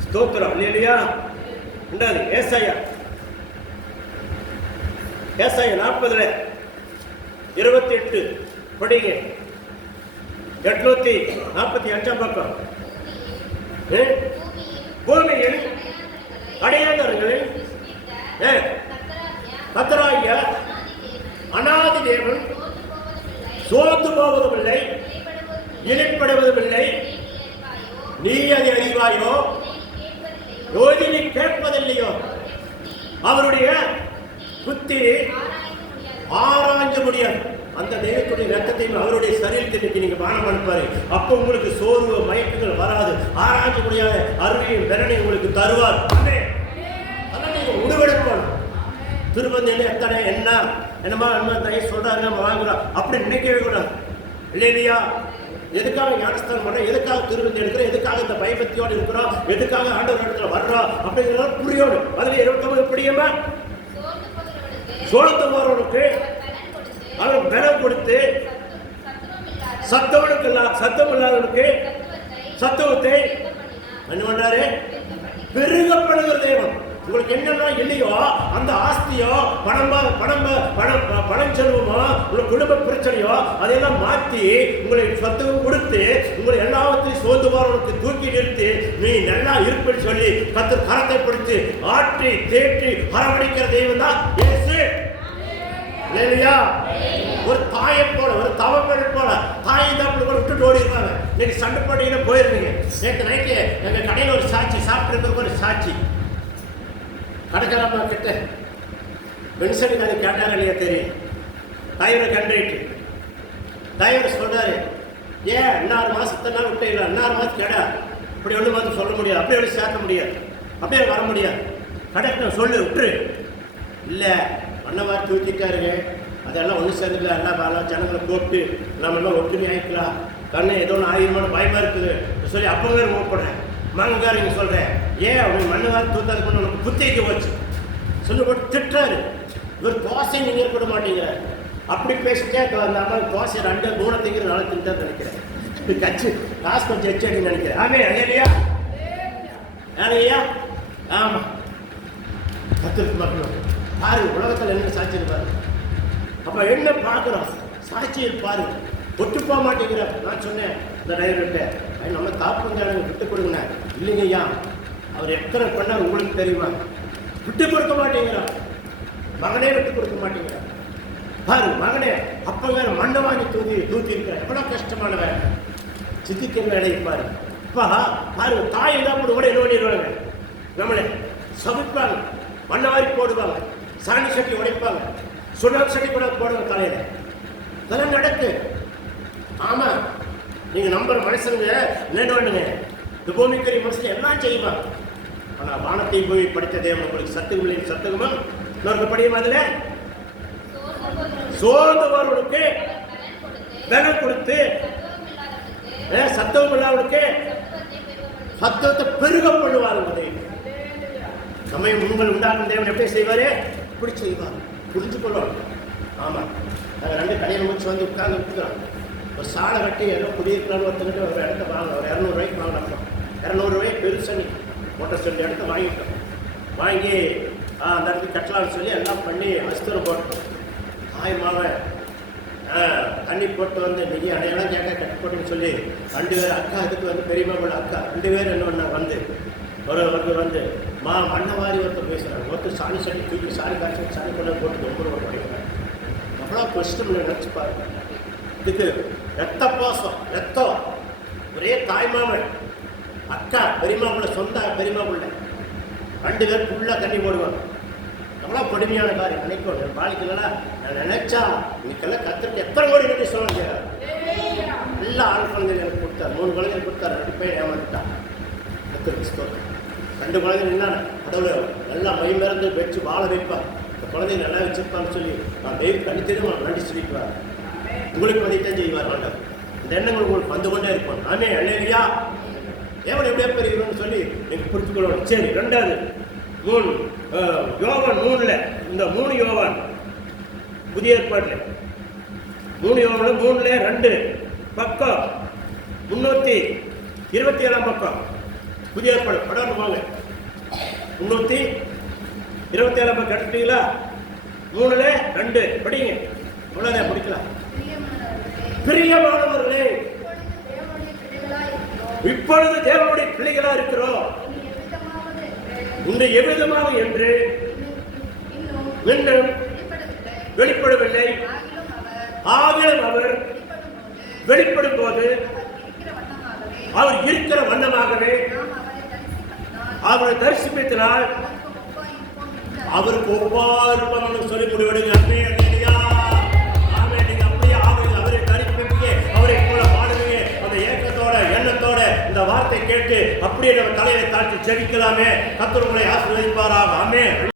ஸ்தோத்திரம் இல்லையா? 2வது ஏசாயா ஏசாயா 40:28 படிங்க. 845 பக்கம். பூமியில் அடையாளங்களில் கர்த்தராகிய அநாதி தேவன் சோர்ந்து போவதுமில்லை, இனிப்படுவதுமில்லை. நீ அதை அறிவாயோ? யோதினி கேட்பதில்லையோ? அவருடைய புத்தி ஆராய்ஞ்ச முடியாது. அந்த தெய்வத்துடைய ரத்தத்தையும் அவருடைய சரீரத்தை நீங்க பானம் அனுப்பாரு. அப்போ உங்களுக்கு சோர்வு மயக்கங்கள் வராது. ஆராய்ஞ்ச முடியாத அருமையும் பெறனை உங்களுக்கு தருவார். அதான் நீங்க முடிவெடுக்கணும். திருப்பதி எத்தனை என்ன என்னமா சொல்றாரு நம்ம வாங்குறோம் அப்படி நினைக்கவே கூடாது. இல்லையா? எதுக்காக ஞானஸ்தானம் பண்றோம், எதுக்காக திருப்பதி எடுக்கிறோம், எதுக்காக இந்த பயபக்தியோடு இருக்கிறோம், எதுக்காக ஆண்டவர் இடத்துல வர்றோம் அப்படிங்கிறத புரியணும். அதுல 29 பிடியமா சோழத்து போறவனுக்கு அவர் பலம் கொடுத்து சத்தம் இல்லாதவனுக்கு சத்துவத்தை என்ன பண்றாரு? பெருகப்படுகிற தெய்வம். உங்களுக்கு என்னன்னா இல்லையோ அந்த ஆஸ்தியோ பணம் செல்வமோ உங்களுக்கு குடும்ப பிரச்சனையோ அதையெல்லாம் மாற்றி உங்களை சத்துவம் கொடுத்து உங்களை எல்லாவற்றையும் சோர்ந்து போறவனுக்கு தூக்கி நிறுத்தி நீ நல்லா இருப்புன்னு சொல்லி கர்த்தர் கரத்தை பிடித்து ஆற்றி தேற்றி அரவணைக்கிற தெய்வம் தான் இயேசு. இல்லையா? ஒரு தாயை போல ஒரு தவப்பெண் போல தாயை தான் கூட விட்டுட்டு ஓடிடுவாங்க. இன்னைக்கு சண்டை போட்டீங்கன்னா போயிருந்தீங்க. நேற்று நைட்டு எங்க கடையில் ஒரு சாட்சி சாப்பிட்டு ஒரு சாட்சி கடைக்காரம்மா கிட்ட பென்சனுக்கு அது கேட்டாரா இல்லையா தெரியும். டிரைவரை கண்டிட்டு டிரைவர் சொல்றாரு, ஏன் இன்னொரு மாசத்தை நாள் விட்டுங்களா, இன்னொரு மாதம் கடை இப்படி ஒன்று வந்து சொல்ல முடியாது, அப்படியே ஒன்று சேர்க்க முடியாது, அப்படியே வர முடியாது, கடைக்கு சொல்லு விட்டுரு. இல்லை அண்ணவா தூக்கிட்டாருங்க, அதெல்லாம் ஒன்று சேர்ந்துல எல்லாம் வேலை ஜனங்களை கூப்பிட்டு நம்ம எல்லாம் ஒற்றுமை ஆகிக்கலாம், கண்ணு ஏதோ ஒன்று ஆயிரமான பயமா இருக்குது சொல்லி அப்போ வேறு மூவப்படுறேன் மங்காரிங்க சொல்கிறேன். ஏன் அவங்க மண்ணு தூத்தாது கொண்டு உனக்கு புத்திக்கு போச்சு சொல்லி போட்டு திட்டுறாரு. இவர் தோசை நீங்கள் ஏற்பட மாட்டேங்கிற அப்படி பேசிட்டே அந்த அம்மா தோசை 2-3 திங்கிற நாளை தின்ட்டு நினைக்கிறேன். இப்படி கட்சி காசு கொஞ்சம் எச்சடின்னு நினைக்கிறேன். ஆமே ஐயா ஐயா ஆமாம் கத்திருக்கு மக்களும் பாரு உலகத்தில் என்ன சாட்சி இருப்பாரு. அப்போ என்ன பார்க்குறோம் சாட்சியை பாரு ஒட்டு போக மாட்டேங்கிற. நான் சொன்னேன் இந்த டிரைவர்கிட்ட நம்ம தாப்புஞ்சாங்க விட்டு கொடுங்க. இல்லைங்க ஐயா அவர் எத்தனை பண்ணார் உங்களுக்கு தெரியுமா, விட்டு கொடுக்க மாட்டேங்கிறார். மகனே விட்டு கொடுக்க மாட்டேங்கிறார். பாரு மகனே அப்போ வேற மண்ணை வாங்கி தூத்தி இருக்கிற எவ்வளோ கஷ்டமான வேலை சித்திக்கிற வேலையை பாரு. அப்பா பாரு தாய் தான் கூட என்ன பண்ணிடுவாங்க, நம்மளே சமைப்பாங்க, மண்ணை வாரி போடுவாங்க, சாணி சட்டி உடைப்பாங்க, சுண்ணாம்பு சட்டி கூட போடுவாங்க தலையில. இதெல்லாம் நடக்கு. ஆமா நீங்க நம்புற மனுஷங்க என்ன பண்ணுங்க, இந்த பூமிக்கறி மனுஷன் எல்லாம் செய்வாங்க. ஆனா வானத்தை போய் படித்த தேவன் உங்களுக்கு சத்துகமில்லை சத்துகமும் இன்னொரு படியும் அதுல சோர்ந்து வருவனுக்கு பலம் கொடுத்து சத்தவம் இல்லாதவனுக்கு சத்தத்தை பெருக பண்ணுவார். சமயம் உங்கள் உண்டாகும் தேவன் எப்படி செய்வாரு, இப்படி செய்வார். புரிஞ்சு கொள்வாங்க. ஆமா நாங்கள் 2 கடையில் முடிச்சு வந்து உட்கார்ந்து விட்டுக்கிறோம். ஒரு சாலை கட்டி ஏதோ குடியிருக்கிறான்னு ஒருத்தங்கிட்ட ஒரு இடத்த வாங்க, ஒரு 200 ரூபாய்க்கு வாங்கினோம். 200 ரூபாய்க்கு பெருசனி மோட்டர் செஞ்ச இடத்த வாங்கிட்டோம். வாங்கி அந்த இடத்துக்கு கட்டலாம்னு சொல்லி எல்லாம் பண்ணி அஸ்தரம் போட்டோம். தாய் மாவன் தண்ணி போட்டு வந்து நீங்கள் அடையாளம் கேட்க கட்டி போட்டுன்னு சொல்லி 2 பேர் அக்கா இதுக்கு வந்து பெரியம்மா போல அக்கா 2 பேர் என்ன பண்ணாங்க வந்து ஒருத்தர் வந்து மண்ணவாரி ஒருத்தர் பேசுகிறாங்க, ஒருத்தர் சாணி சட்டி தூக்கி சாணி காய்ச்சி சாணி கொண்டு போட்டு ரொம்ப படிக்கிறாங்க. அவ்வளோ கஷ்டம் இல்லை நினச்சி பாருங்க. இதுக்கு ரத்த பாசம் ரத்தம் ஒரே தாய்மாமன் அக்கா பெரியம்மா பிள்ளை சொந்த பெரியம்மா பிள்ளை 2 பேர் ஃபுல்லாக தண்ணி போடுவாங்க. அவ்வளோ கொடுமையான காரியம் நினைக்கணும். வாழ்க்கையிலனா நான் நினைச்சா இன்னைக்கெல்லாம் கற்றுட்டு எத்தனை கோடி நன்றி சொல்ல முடியாது. எல்லா ஆண் குழந்தைங்க எனக்கு கொடுத்தாரு, 3 குழந்தைங்க கொடுத்தாரு, 2 பேர் ஏமாந்துட்டான். கத்திரிக்கு 2 குழந்தைங்க நின்னான கடவுளை நல்லா மைமறந்து வச்சு வாழ வைப்பார். இந்த குழந்தைங்க நல்லா வச்சிருப்பான்னு சொல்லி நான் வெயில் கண்டித்து நன்றி சொல்லிக்குவார். உங்களுக்கு வதைத்தான் செய்வார் ஆண்டவர். இந்த எண்ணங்கள் உங்களுக்கு வந்து கொண்டே இருப்பான். ஆமே அல்லேலூயா. ஏவன் எப்படியா பெரியவன்னு சொல்லி நீங்கள் புரிஞ்சுக்கொள்ளணும். சரி 2வது யோவான் 3ல் இந்த 3 யோவான் புதிய ஏற்பாட்டில் 3 யோவான் 3ல் 2 பக்கம் 327 பக்கம் புதிய ஏற்பாடு படம் வாங்க 327 பக்கம் கட்டுட்டீங்களா? 3ல 2 படிங்க. அவ்வளவுதான் முடிக்கலாம். பிரியமானவர்களே, இப்பொழுது தேவனுடைய பிள்ளைகளா இருக்கிறோம். இன்று எவ்விதமாக என்று இன்னும் வெளிப்படவில்லை. ஆகிலும் அவர் வெளிப்படும் போது அவர் இருக்கிற வண்ணமாகவே அவரை தரிசிப்பதனால் அவருக்கு ஒவ்வாறு சொல்லி முடிவெடுங்க. நீங்க அப்படியே அவரை தரிசிப்பீங்க, அவரை போல பாடுவீங்க. அந்த ஏக்கத்தோட எண்ணத்தோட இந்த வார்த்தை கேட்டு அப்படியே நம்ம தலையை தாழ்த்தி ஜெபிக்கலாமே. கர்த்தர் உங்களை ஆசீர்வதிப்பாராக. ஆமென்.